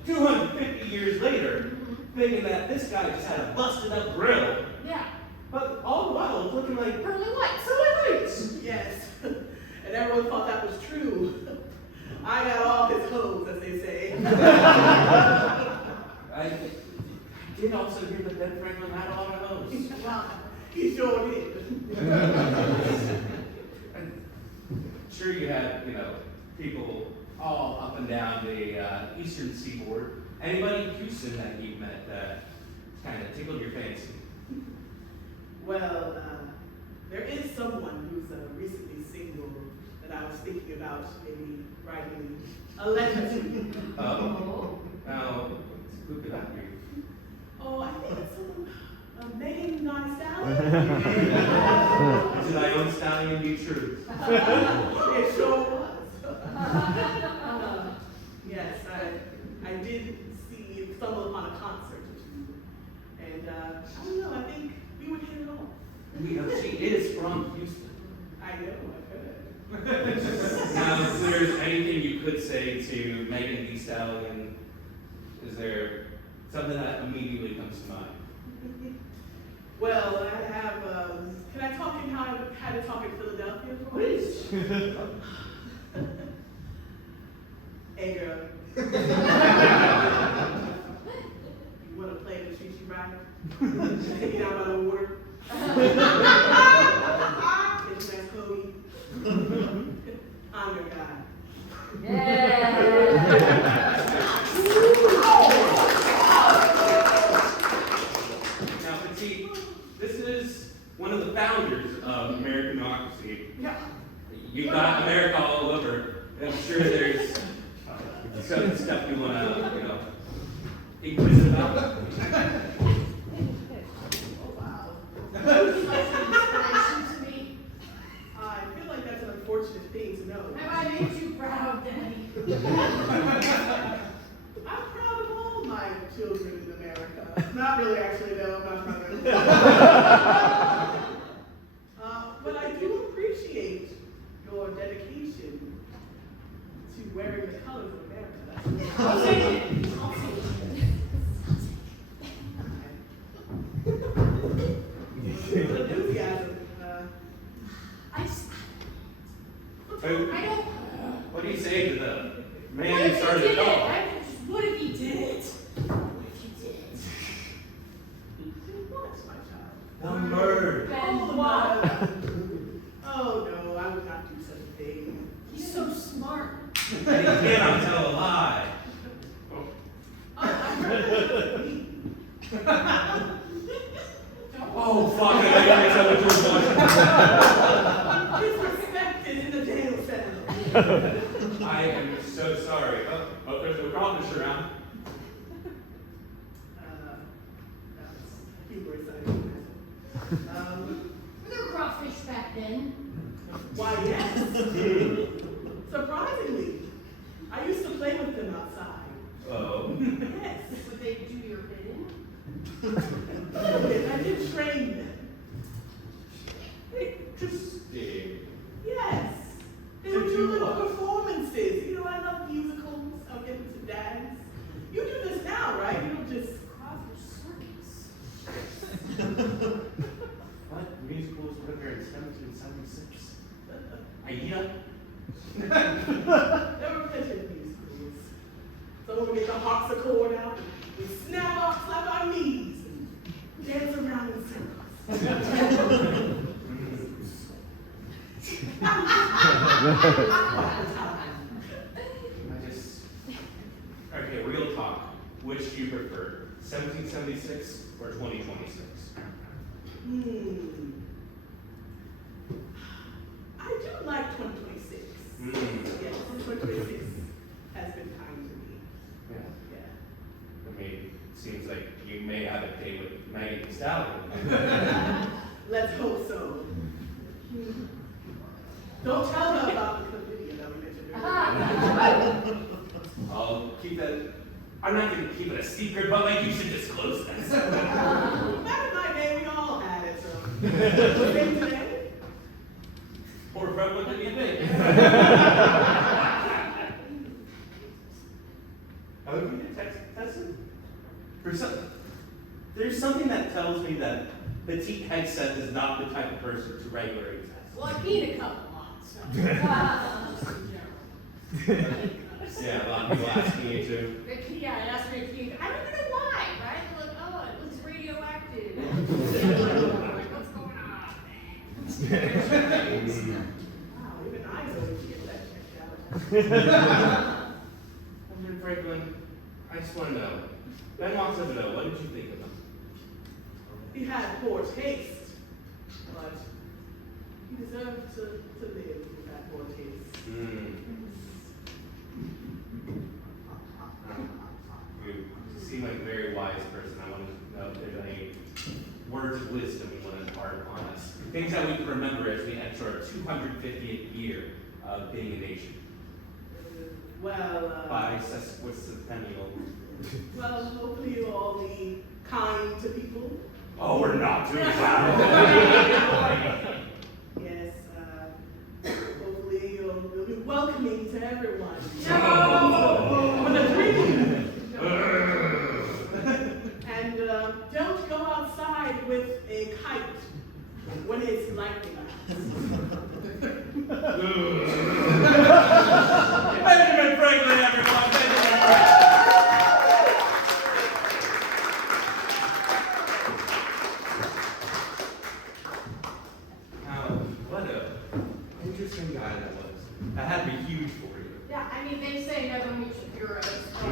250 years later, thinking that this guy just had a busted up grill, Yeah. but all the while it's looking like Pearly whites. pearly whites. Yes, and everyone thought that was true. I got all his hopes, as they say. I did also hear that Ben Franklin had a lot of hoes. Well, he sure did. Sure, you had, people all up and down the eastern seaboard. Anybody in Houston that you met that kind of tickled your fancy? Well, there is someone who's recently single that I was thinking about maybe writing a letter to. Oh, now, who could that be? Oh, I think it's someone, Megan Nice Did I own Stallion be true? It sure was. Yes, I did stumble upon a concert concert or two. And I don't know, I think we would hit it off. She is from Houston. I know, I've heard. Now, if there's anything you could say to Megan Thee Stallion, is there something that immediately comes to mind? Well, I have, can I talk in how I had to talk in Philadelphia for Please. Hey girl. You wanna play the Shishi ride? Take it out by the water. It's nice Kobe. I'm your guy. Now, Petite, this is one of the founders of Americanocracy. Yeah. You've got America all over, and I'm sure there's some stuff you want to, inquisitive about. Oh wow. Would you like some inspiration to me? I feel like that's an unfortunate thing to know. Have I made you proud, Daddy? I'm proud of all my children in America. Not really, actually, no, I'm not proud of them. But I do appreciate your dedication to wearing the colors of America. I'll take it. I'll take it. What enthusiasm. I just, Hey, I don't. what do you say to the What man if who he started did it it? all? What if he did it? What if he did? What, my child? The murder. Ben, Oh, what? Oh no, I would not do such a thing. He's so smart. And he cannot tell a lie. I heard me. Oh, fuck, I didn't tell what you were Disrespected in the jail cell. I am so sorry. Oh, there's no crawfish around. Humorous, I imagine. Were there crawfish back then? Why, yes. Surprisingly, I used to play with them outside. Oh. Yes. Would they do your bidding? A little bit. I did train them. Interesting. Yes. They would do little performances. You know, I love musicals. I'll get them to dance. You do this now, right? You don't just. Crawfish circus. What musicals were there in 1776? Aida? There were plenty of musicals. Someone would get the harpsichord out, and snap our knees, and dance around in circles. Okay, real talk. Which do you prefer? 1776 or 2026? I do like 2026. Yes, 2026 has been kind to me. Yeah. Yeah. I mean, it seems like you may have a date with Megan Thee Stallion. Let's hope so. Don't tell her about the video that we mentioned earlier. I'll keep that. I'm not going to keep it a secret, but like you should disclose that. Back in my day, we all had it, so. Same today? More prevalent than you think. Oh, you get tested? There's something that tells me that Petite Headset is not the type of person to regularly test. Well, I peed a couple lots. So. Yeah, a lot of people ask me to. Yeah, I asked me if you. I don't even know why, right? They're like, oh, it looks radioactive. I'm like, what's going on? Wow, even I know we should get that checked out. Alderman Franklin, I just want to know. Ben wants to know, what did you think of him? He had poor taste, but he deserved to live with that poor taste. You seem like a very wise person. I want to know if there's any words of wisdom you want to impart upon us. Things that we can remember as we enter our 250th year of being a nation. Well, By sesquicentennial. well, hopefully you'll all leave kind to people. Oh, we're not doing that. Yes, hopefully you'll be welcoming to everyone. No! With a dream. And don't go outside with a kite when it's lightning. Benjamin Franklin, everyone. Benjamin Franklin. Now, what a interesting guy that was. That had to be huge for you. Yeah, I mean, they say never meet your heroes, but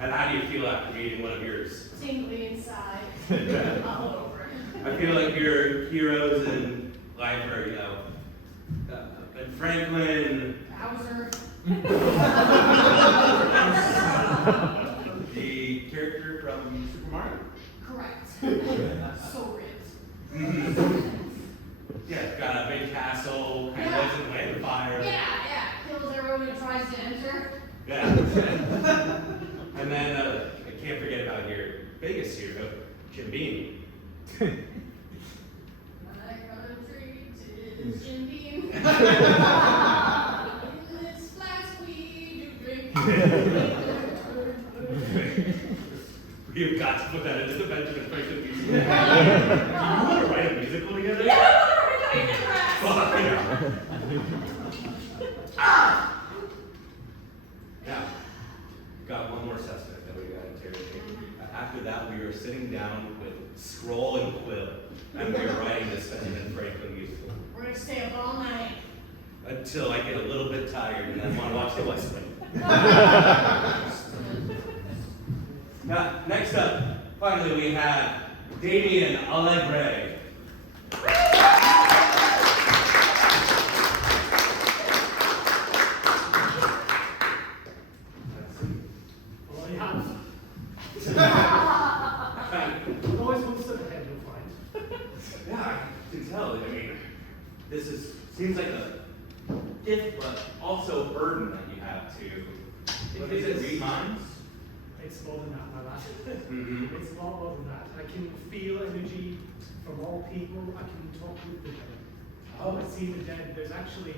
And how do you feel after meeting one of yours? tingly inside, all over. I feel like your heroes in life are, you know, Ben Franklin, Bowser. the character from Super Mario. Correct. So ripped. Yeah, got a big castle, kind of lives in the way of the fire. Yeah. Kills everyone who tries to enter. Yeah. And then I can't forget about your biggest hero, Jim Beam. My country is Jim Beam. In this flask we do drink. We've got to put that into the Benjamin Franklin music. Do you want to write a musical together? Yeah, we're doing it, rats. Fuck yeah. Now, got one more suspect that we got to interrogate. After that, we were sitting down with scroll and quill, and we were writing this Benjamin Franklin musical. We're gonna stay up all night. Until I get a little bit tired and then want to watch The West Wing. Now, next up, finally, we have Damien Allegre. Well, I have. Always one step ahead, you'll find. Yeah, I can tell. I mean, seems like a gift, but also a burden that you have to. Is it read minds? It's more than that, my lad. Mhm. It's a lot more than that. I can feel energy from all people. I can talk with the dead. Oh. I see the dead. There's actually,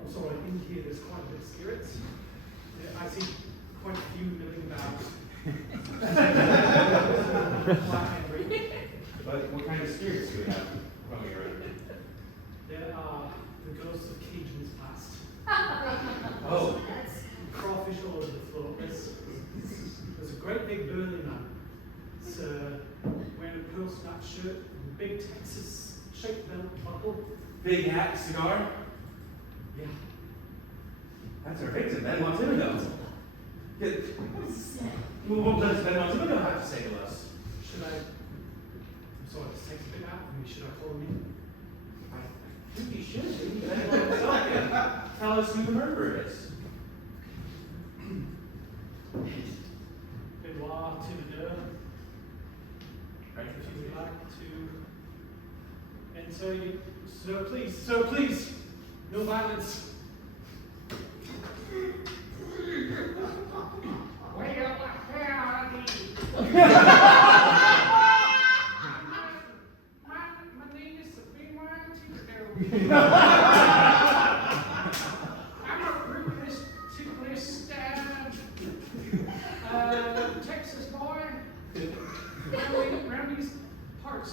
I'm sorry, in here there's quite a bit of spirits. I see quite a few milling about. Quite angry. But what kind of spirits do we have roaming around? There are the ghosts of Cajun's past. Oh. Crawfish all over the floor. There's a great big burly man. It's wearing a pearl snap shirt, and a big Texas shaped belt buckle. Big hat, cigar? Yeah. That's our victim, Ben Montivido. What does Ben Montivido have to say to us? Should I? I'm sorry, this takes a bit out of me. Should I call him in? I think you should. Tell us who the murderer is. Benoit to the door. Right. If you would like to enter, sir, please, no violence. Wait up, my name is Sabine I'm a ruthless, toothless, Texas boy. Around these parts.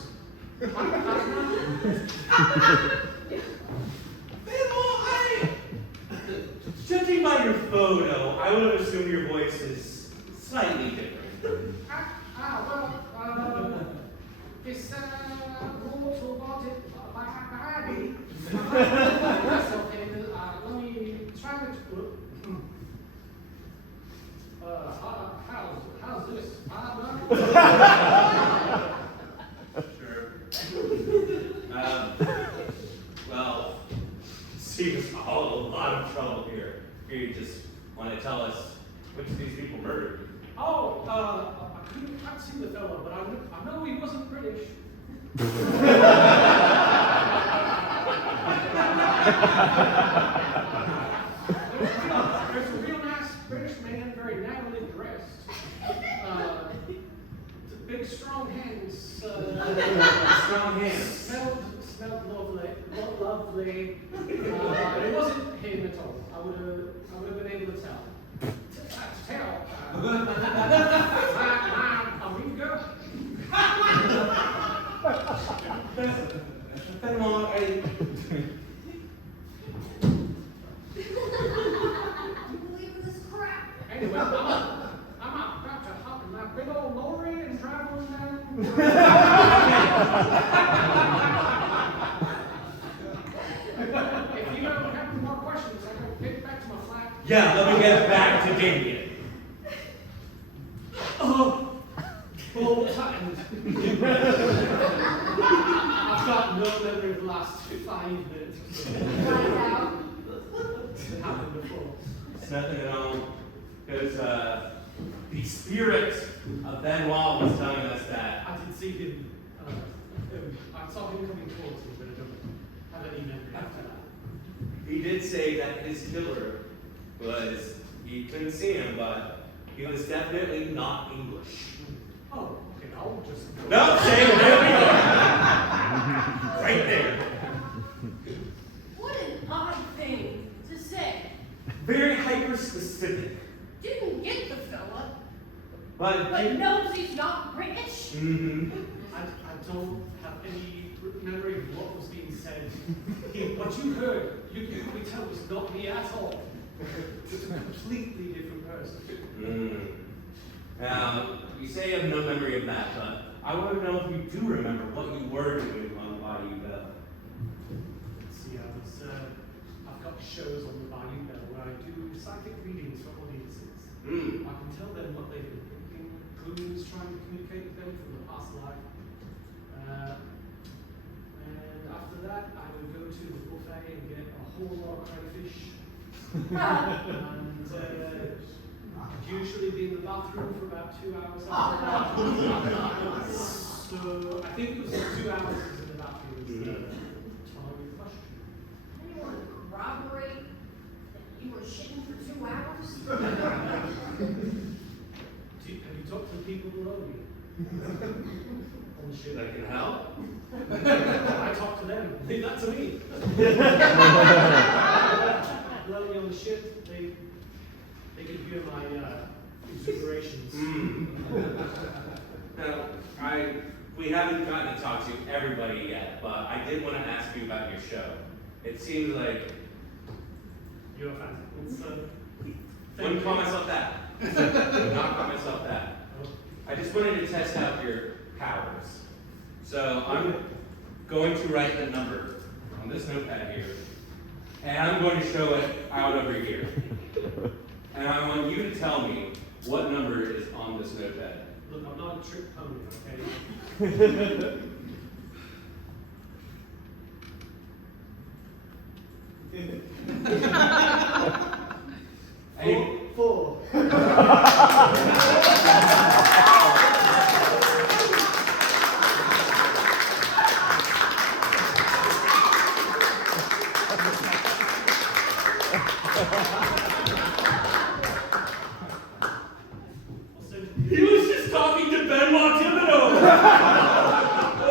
Judging by your photo, I would have assumed your voice is slightly different. This mortal body behind me. Let me try to. How's this? Sure. Well, seems all a lot of trouble here. Here, you just want to tell us which of these people murdered. Oh, I couldn't quite see the fellow, but I know he wasn't British. There's a real nice British man, very nattily dressed. strong hands. Strong hands. Smelled lovely. Lovely. It wasn't him at all. I would have been able to tell. Tell. Amigo. Benoit, I can't believe this crap. Anyway, I'm about to hop in that big old lorry and drive on down. If you don't have any more questions, I'm going to get back to my flat. yeah, let me get back to Damien. All tightened. I've got no memory of the last 5 minutes. Find out. It happened before. It's nothing at all. Because the spirit of Benoit was telling us that. I did see him. I saw him coming towards me, but I don't have any memory after that. He did say that his killer was, he couldn't see him, but he was definitely not English. Oh, okay, I'll just. No, say it, there we go. Right there. What an odd thing to say. Very hyper specific. Didn't get the fella, But but knows he's not British. mm-hmm. I don't have any memory of what was being said. What you heard, you can probably tell was not me at all. It's a completely different person. Now, you say you have no memory of that, but I want to know if you do remember what you were doing on Bayou Bell. See, I've got shows on the Bayou Bell where I do psychic readings for audiences. I can tell them what they've been thinking, who's trying to communicate with them from the past life. And after that, I would go to the buffet and get a whole lot of crayfish. And usually be in the bathroom for about 2 hours after that. So I think it was 2 hours in the bathroom is the time question. Anyone corroborate that you were shitting for 2 hours? Have you talked to the people below you? On the ship. That can help. I talk to them. Leave that to me. Below me on the ship, they can hear my exuberations. Now, we haven't gotten to talk to everybody yet, but I did want to ask you about your show. It seems like You're a fan. It's, wouldn't call myself that. Would not call myself that. I just wanted to test out your powers. So I'm going to write the number on this notepad here, and I'm going to show it out over here. And I want you to tell me what number is on this notepad. Look, I'm not a trick pony, okay? Four. He was just talking to Benoit Thibodeau.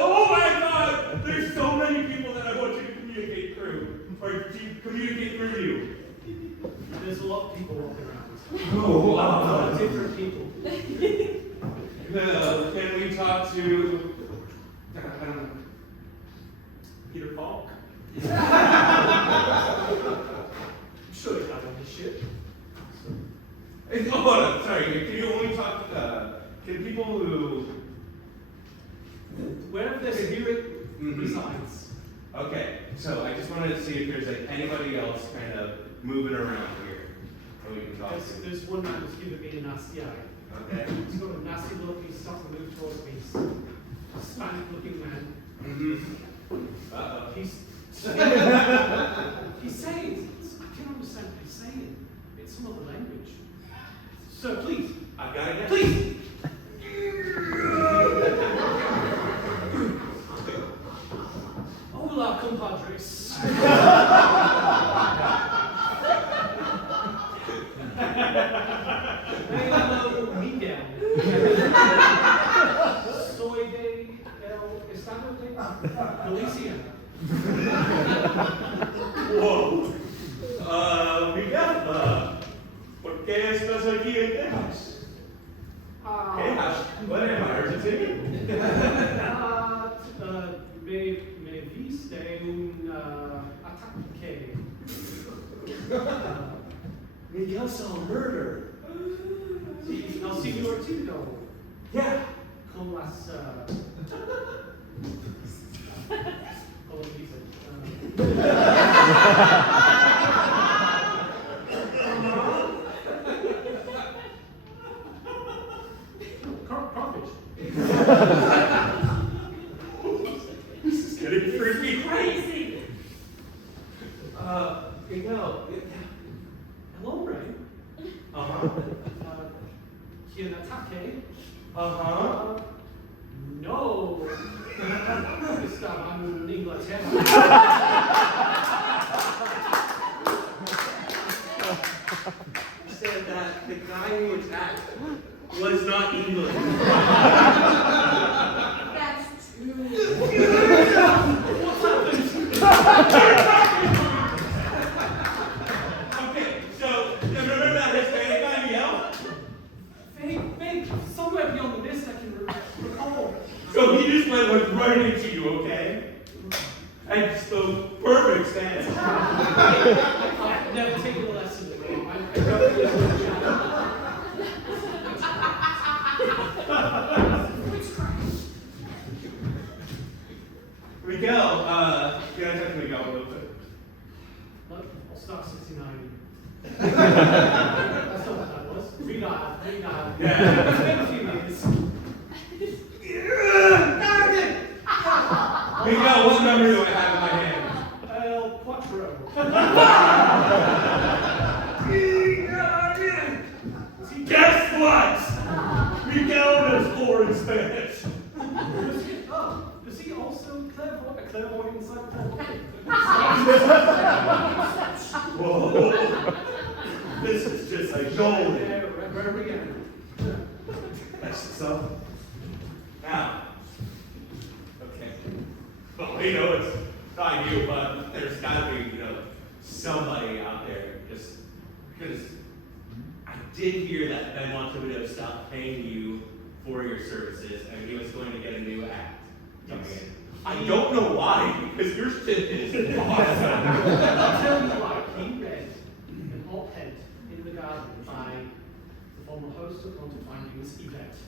Oh my God! There's so many people that I want you to communicate through, or to communicate through you. There's a lot of people walking around. Oh, A lot of different people. Can we talk to Peter Falk. I'm sure he's not on the ship. Oh, hold on, sorry. Can you only talk? Can people who? Wherever the spirit Mhm. resides. Okay, so I just wanted to see if there's like anybody else kind of moving around here that we can talk to. There's one man who's giving me a nasty eye. Okay. He's got a nasty look, he's starting to move towards me. He's a Hispanic looking man. Mm-hmm. Uh-oh. He's saying, I can't understand what he's saying. It's some other language. Sir, please. I've got it. Please! Hola, compadres. Hey, hello, me down. What am I, Argentinian? Me viste un ataque. Miguel saw murder. No, Signor Tito. Yeah. Con las. ¿Cómo se dice? Crawfish. This is getting freaky. Crazy. Miguel. Hello, Ray. Uh-huh. Quien ataque? Uh-huh. No. Estaba en Inglaterra. He said that the guy who attacked was not England. That's too. Okay, so remember that Hispanic guy, Miguel? Babe, somewhere beyond the mist I can recall. So he just went right into you, okay? And spoke perfect Spanish. I've never taken a lesson in it. I don't think it's a Witchcraft. Miguel, can I talk to Miguel real quick? Look, I'll start 69. That's not what that was. Redial. Yeah. It's been a few years. Miguel, what number do I have in my hand? El Cuatro. Guess what? Miguel knows 4 in Spanish. Is he also clairvoyant inside the Whoa. This is just like gold. Where we at? That's so. Now, okay. Well, it's not you, but there's gotta be, somebody out there just because I did hear that Ben Montevideo stopped paying you for your services and he was going to get a new act coming in. I don't know why, because your shit is awesome. I'll tell you why. He read an op-ed in the Guardian by the former host of Haunted Findings, Yvette,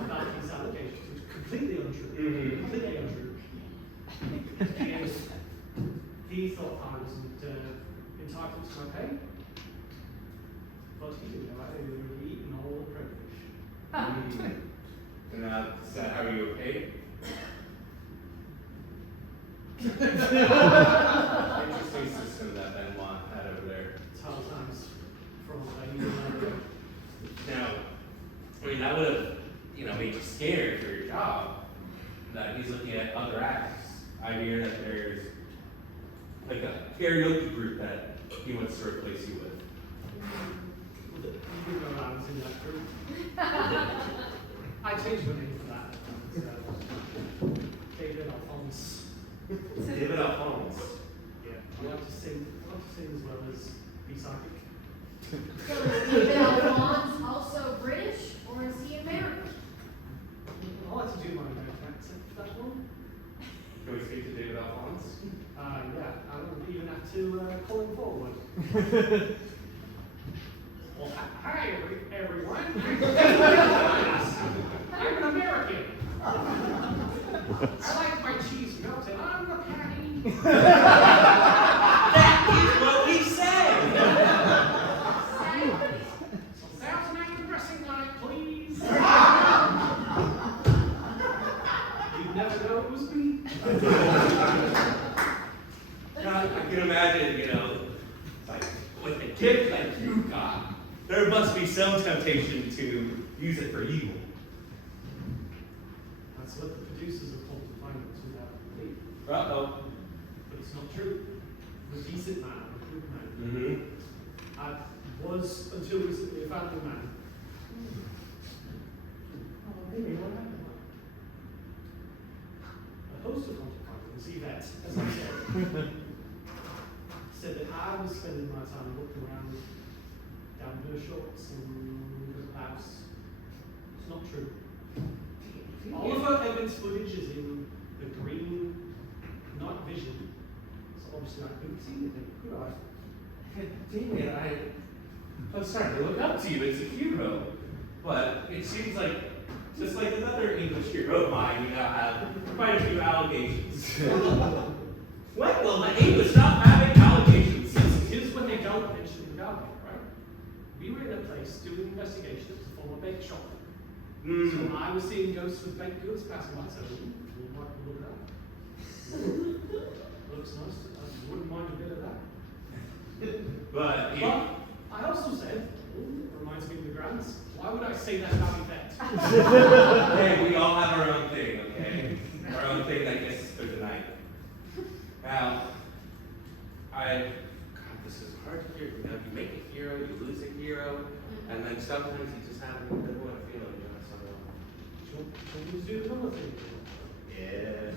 about his allegations, which was completely untrue. Mhm. Completely untrue. And he thought I wasn't entitled to my pay. But he didn't know I had eaten all the crayfish. And is that how you were paid? Interesting system that Benoit had over there. It's hard times from Now, that would have, made you scared for your job. That he's looking at other acts. I hear that there's like a karaoke group that he wants to replace you with. You didn't know I was in that group. I changed my name for that. David Alphonse. David Alphonse. Yeah, I like to sing as well as be psychic. So is David Alphonse also British or is he American? I like to do my American accent for that one. Can we speak to David Alphonse? Yeah, I don't even have to call him forward. Well, hi everyone. I'm an American. I like my cheese melted on the patty. That is what we said! Some Thousand Island dressing on it, please. You'd never know it was me. God, I can imagine, like with a gift like you got, there must be some temptation to use it for evil. That's what the producers of Haunted Findings would have to believe. Uh-oh. But it's not true. I'm a decent man, I'm a good man. Mm-hmm. I was, until recently, a family man. A host of Haunted Findings, Yvette, as I said that I was spending my time looking around down her shorts and the house. It's not true. All of our evidence footage is in the green night vision. So obviously I couldn't see anything, could I? Damien, I'm starting to look up to you as a hero, but it seems like, just like another English hero of mine, you now have quite a few allegations. When will the English stop having allegations? Here's what they don't mention in the Guardian, right? We were in a place doing investigations to form a bake shop. So I was seeing ghosts with baked goods passing by, so we'll look at that. Looks nice. I wouldn't mind a bit of that. But I also said, reminds me of the grants. Why would I say that about Yvette? hey, we all have our own thing, okay? Our own thing that gets us through the night. Now, God, this is hard to hear. You know, you make a hero, you lose a hero, and then sometimes you just have a good one feeling, you know, so. Shall we do another thing? Yeah.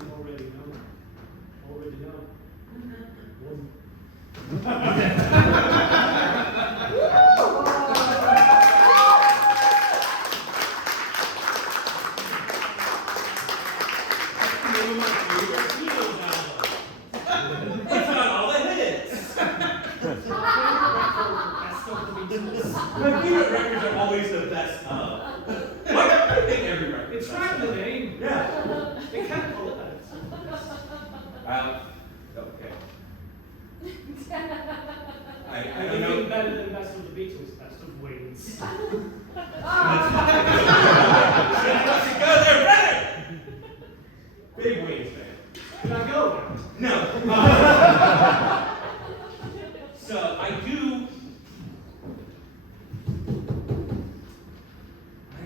You already know. One. That's not all it is. My favorite records are always the best of. I think every record. It's right in the name. Yeah. They can't call it that. Okay. I Anything know. better than Best of the Beatles, Best of Wings. Let's go there, better. Big Wings fan. Can I go? No. So I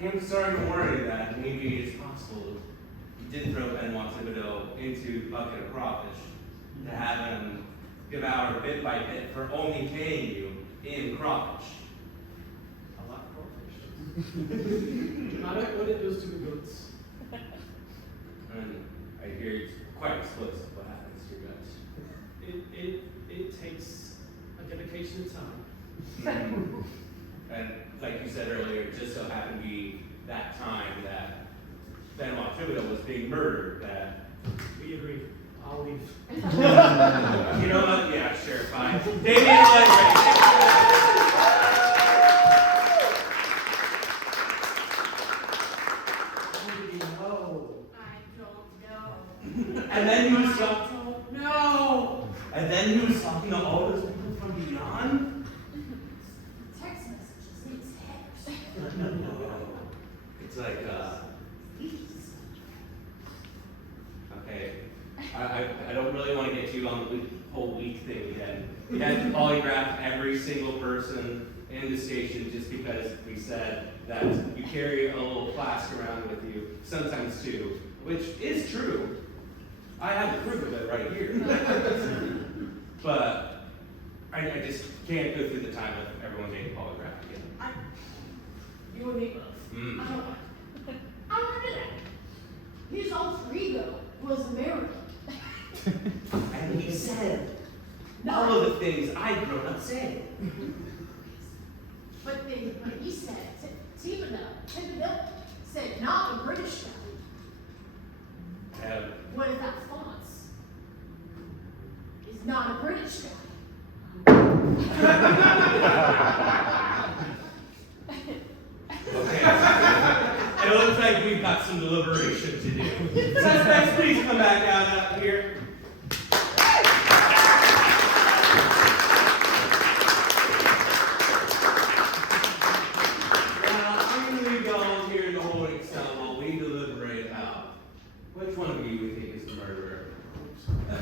am starting to worry that maybe it's possible you did throw Benoit Thibodeau into the bucket of crawfish to have him devour bit by bit for only paying you in crawfish. I like crawfish. I like what it does to the goods. And I hear it's quite explosive what happens to your guts. It takes a dedication of time. And like you said earlier, it just so happened to be that time that Benoit Thibodeau was being murdered that. We agree. I'll leave. You know what? Yeah, sure, fine. Damien Legray. And then he was talking. No! And then he was talking to all those people from beyond. Text messages, it's text. It's like, okay, I don't really want to get you on the whole week thing again. We had to polygraph every single person in the station just because we said that you carry a little flask around with you, sometimes two, which is true. I have the proof of it right here. But I just can't go through the time of everyone getting polygraphed again. You and me both. Mm. I remember that. His alter ego was American. And he said all of the things I'd grown up saying. But then when he said, Thibodeau said not a British guy. What if that Fonts is not a British guy? Okay. It looks like we've got some deliberation to do. Suspects, please come back out here. Now, I'm going to leave y'all here in the holding cell while we deliberate about which one of you we think is the murderer.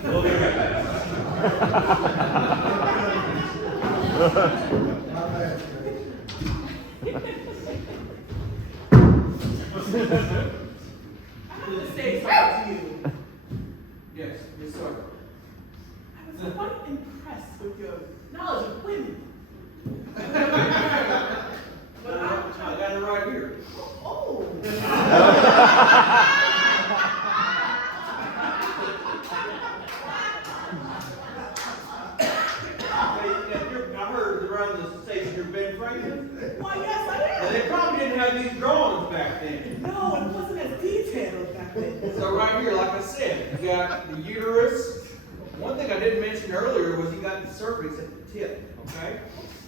We'll be right back. I have to say something to you. Yes, sir. I was quite impressed with your knowledge of women. But I got it right here. oh. Ben Franklin? Why, yes, I Well, am. they probably didn't have these drawings back then. No, it wasn't as detailed back then. So right here, like I said, you got the uterus. One thing I didn't mention earlier was you got the cervix at the tip, okay?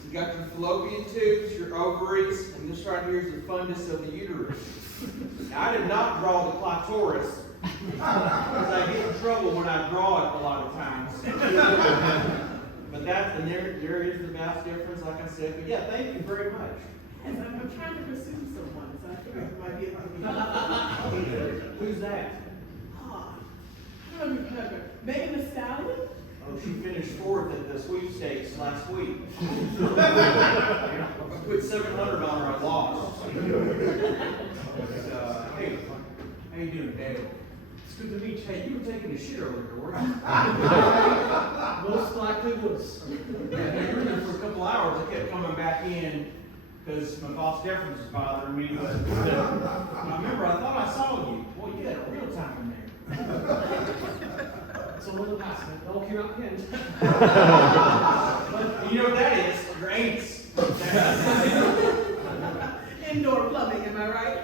You got your fallopian tubes, your ovaries, and this right here is the fundus of the uterus. Now, I did not draw the clitoris, because I get in trouble when I draw it a lot of times. But that's, and there is the vast difference, like I said. But yeah, thank you very much. Yes, I'm trying to pursue someone, so I figured it might be a good Who's that? Ah, I don't know if you've heard her. Megan Thee Stallion? Oh, she finished fourth at the sweepstakes last week. I put 700 on her, I lost. Hey, how you doing, Dave? It's good to meet you. Hey, you were taking a shit earlier, weren't you? Most likely was. Yeah, you were there for a couple hours. I kept coming back in because my boss deference was bothering me. But I remember, I thought I saw you. Well, you had a real time in there. It's all in the past, man. It all came out at the end. But you know what that is? Your anus. Indoor plumbing, am I right?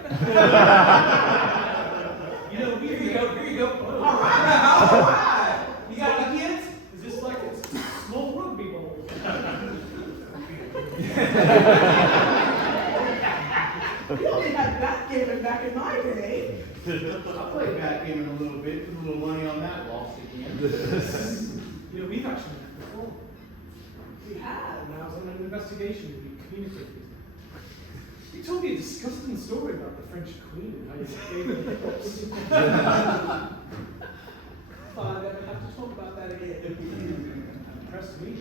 You know, Here you go, here you go. All right. You got any kids? Is this like a small rugby ball? We only had backgammon back in my day. I played backgammon a little bit, put a little money on that lost again. You know, we've actually met before. We have. When I was on an investigation, we communicated. You told me a disgusting story about the French Queen and how you gave her the hiccups. Fine, I never have to talk about that again. Impressed me.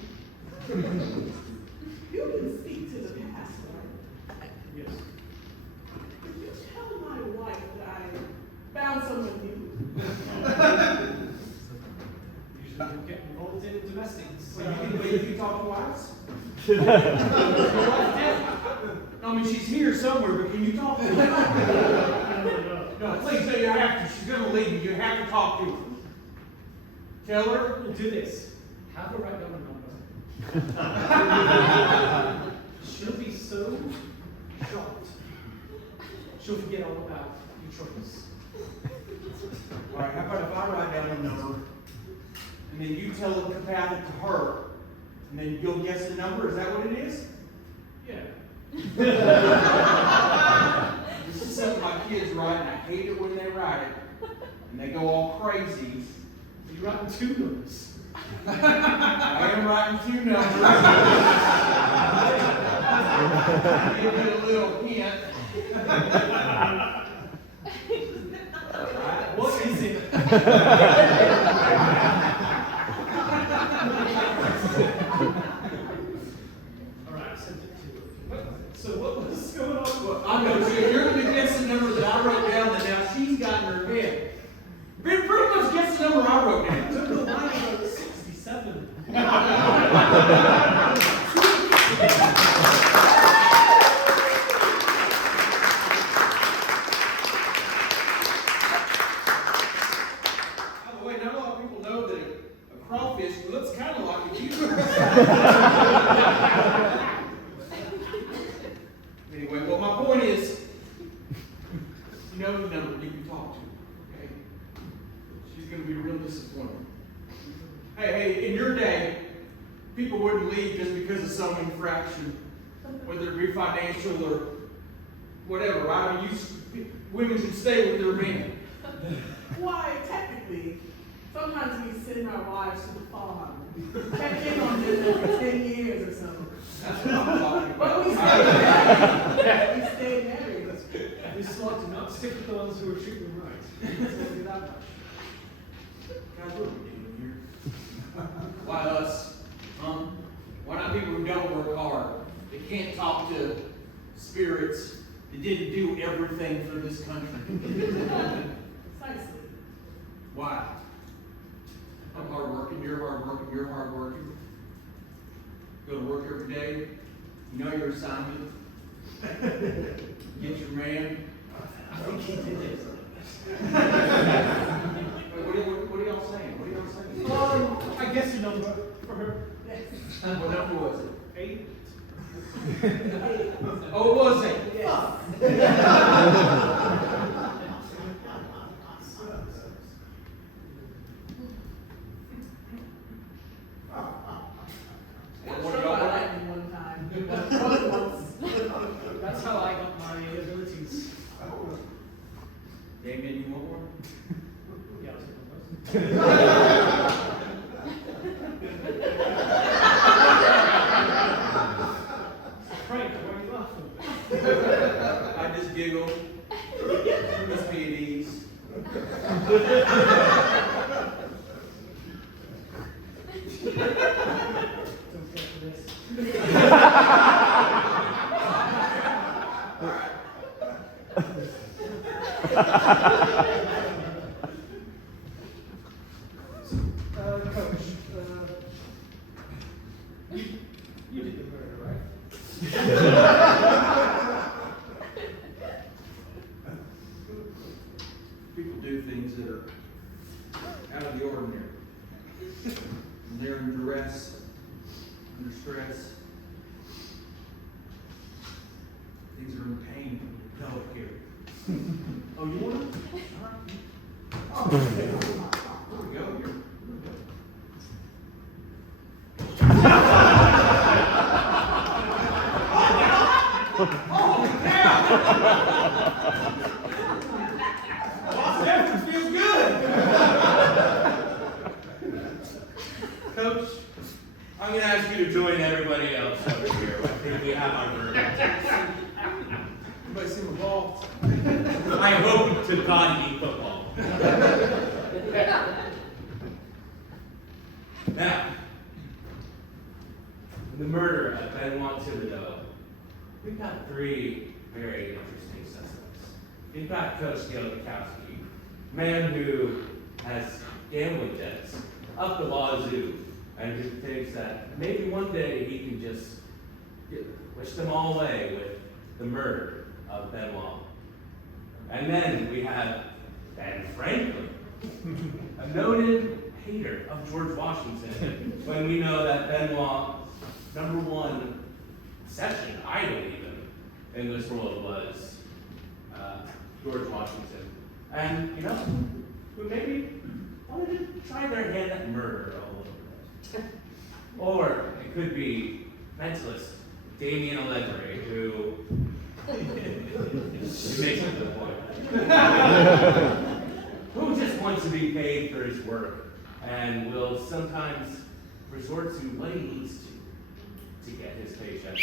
You can speak to the past, right? Yes. Could you tell my wife that I found someone new? Usually don't get involved in domestics. So you can believe you talk to wives? Your wife did. I mean, she's here somewhere, but can you talk to her? No, please, no, you have to. She's going to leave you. You have to talk to her. Tell her. We'll do this. Have her write down a number. She'll be so shocked. She'll forget all about your troubles. All right, how about if I write down a number, and then you tell it compatible to her, and then you'll guess the number? Is that what it is? Yeah. This is something my kids write, and I hate it when they write it, and they go all crazy. You're writing two numbers. I am writing two numbers. Give you a little hint. Alright, What is it? Alright, I sent it to you. So what was going on? Well, I'm going to, you're going to guess the number that I wrote down that now she's got in her head. Pretty much guess the number I wrote down. Took the line of 67. By the way, not a lot of people know that a crawfish looks kind of like a uterus. Anyway, well, my point is, you know the number you can talk to, okay? She's going to be real disappointed. Hey, in your day, people wouldn't leave just because of some infraction, whether it be financial or whatever, right? I mean, women should stay with their men. Why, technically, sometimes we send our wives to the farm. Check in on them every 10 years or so. That's what I'm talking But about. we stay married. We stay married. We select to not stick with the ones who are treating them right. It's going to be that much. Guys, what are we doing here? Why us? Why not people who don't work hard? They can't talk to spirits that didn't do everything for this country. Precisely. Why? I'm hardworking, you're hardworking, you're hardworking. Go to work every day. You know your assignment. Get your man. I think he did it. Wait, what are y'all saying? What are y'all saying? I guess your number for her. Yes. What number was it? 8. Oh, was it? I was struck by lightning one time. Once. That's how I got my abilities. Damien, you want one? Yeah, I was Frank, why are you laughing? I just giggle. Must be at ease. Don't get for this. Coach, you did the murder, right? People do things that are out of the ordinary. When they're in duress, under stress, things are in pain. No, here. Oh, you want it? All right. Oh, there we go. Here. Lost effort feels good. Coach, I'm going to ask you to join everybody else over here. I think we have our verdict. Everybody seem involved. I hope to God you eat football. Now, the murder of Benoit Thibodeau, we've got three very interesting suspects. We've got Coach Gail Dukowski, a man who has gambling debts up the wazoo, and who thinks that maybe one day he can just wish them all away with the murder of Benoit. And then we have Ben Franklin, a noted hater of George Washington, when we know that Benoit's #1 obsession, idol even, in this world was George Washington. And, you know, who maybe wanted to try their hand at murder a little bit. Or it could be mentalist Damien Allegri, who he makes a good point. Who just wants to be paid for his work and will sometimes resort to what he needs to get his paycheck.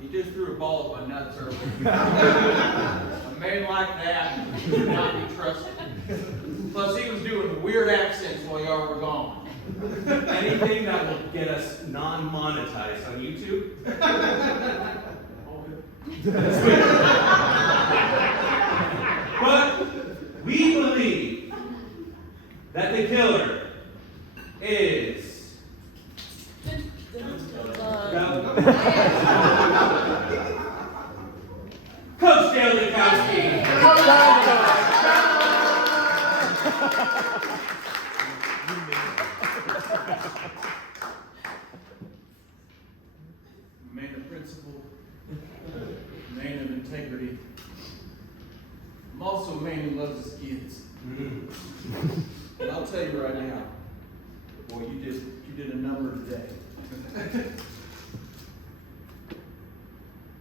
He just threw a ball at my nuts earlier. A man like that should not be trusted. Plus, he was doing weird accents while y'all were gone. Anything that will get us non-monetized on YouTube. But we believe that the killer is Coach Gail Dukowski. Man of principle, man of integrity. I'm also a man who loves his kids. And I'll tell you right now, boy, you did a number today.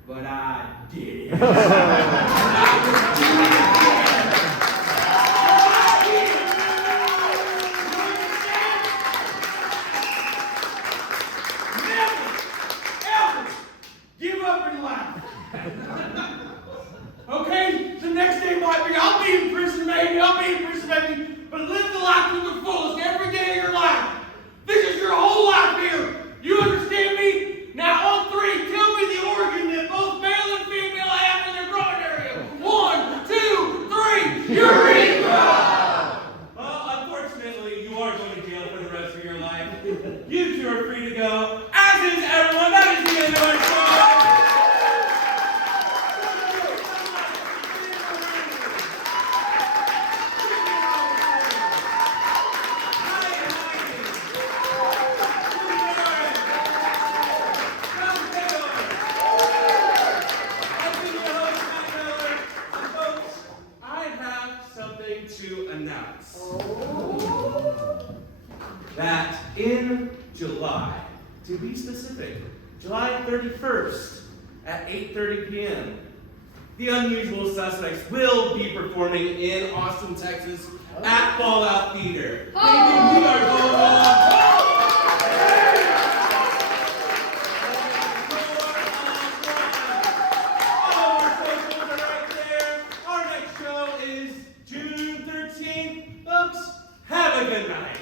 But I did it. Give up in life. Okay, the next day might be, I'll be in prison maybe, but live the life to the fullest every day of your life. This is your whole life here. You understand me? Now on 3, tell me the organ that both male and female have in their groin area. 1, 2, 3, urethra! Well, unfortunately, you are going to jail for the rest of your life. You two are free to go. As is everyone. That is the end of our show. that in July, to be specific, July 31st at 8:30 p.m., the Unusual Suspects will be performing in Austin, Texas at Fallout Theater. We are going on. All our socials are right there. Our next show is June 13th. Folks, have a good night.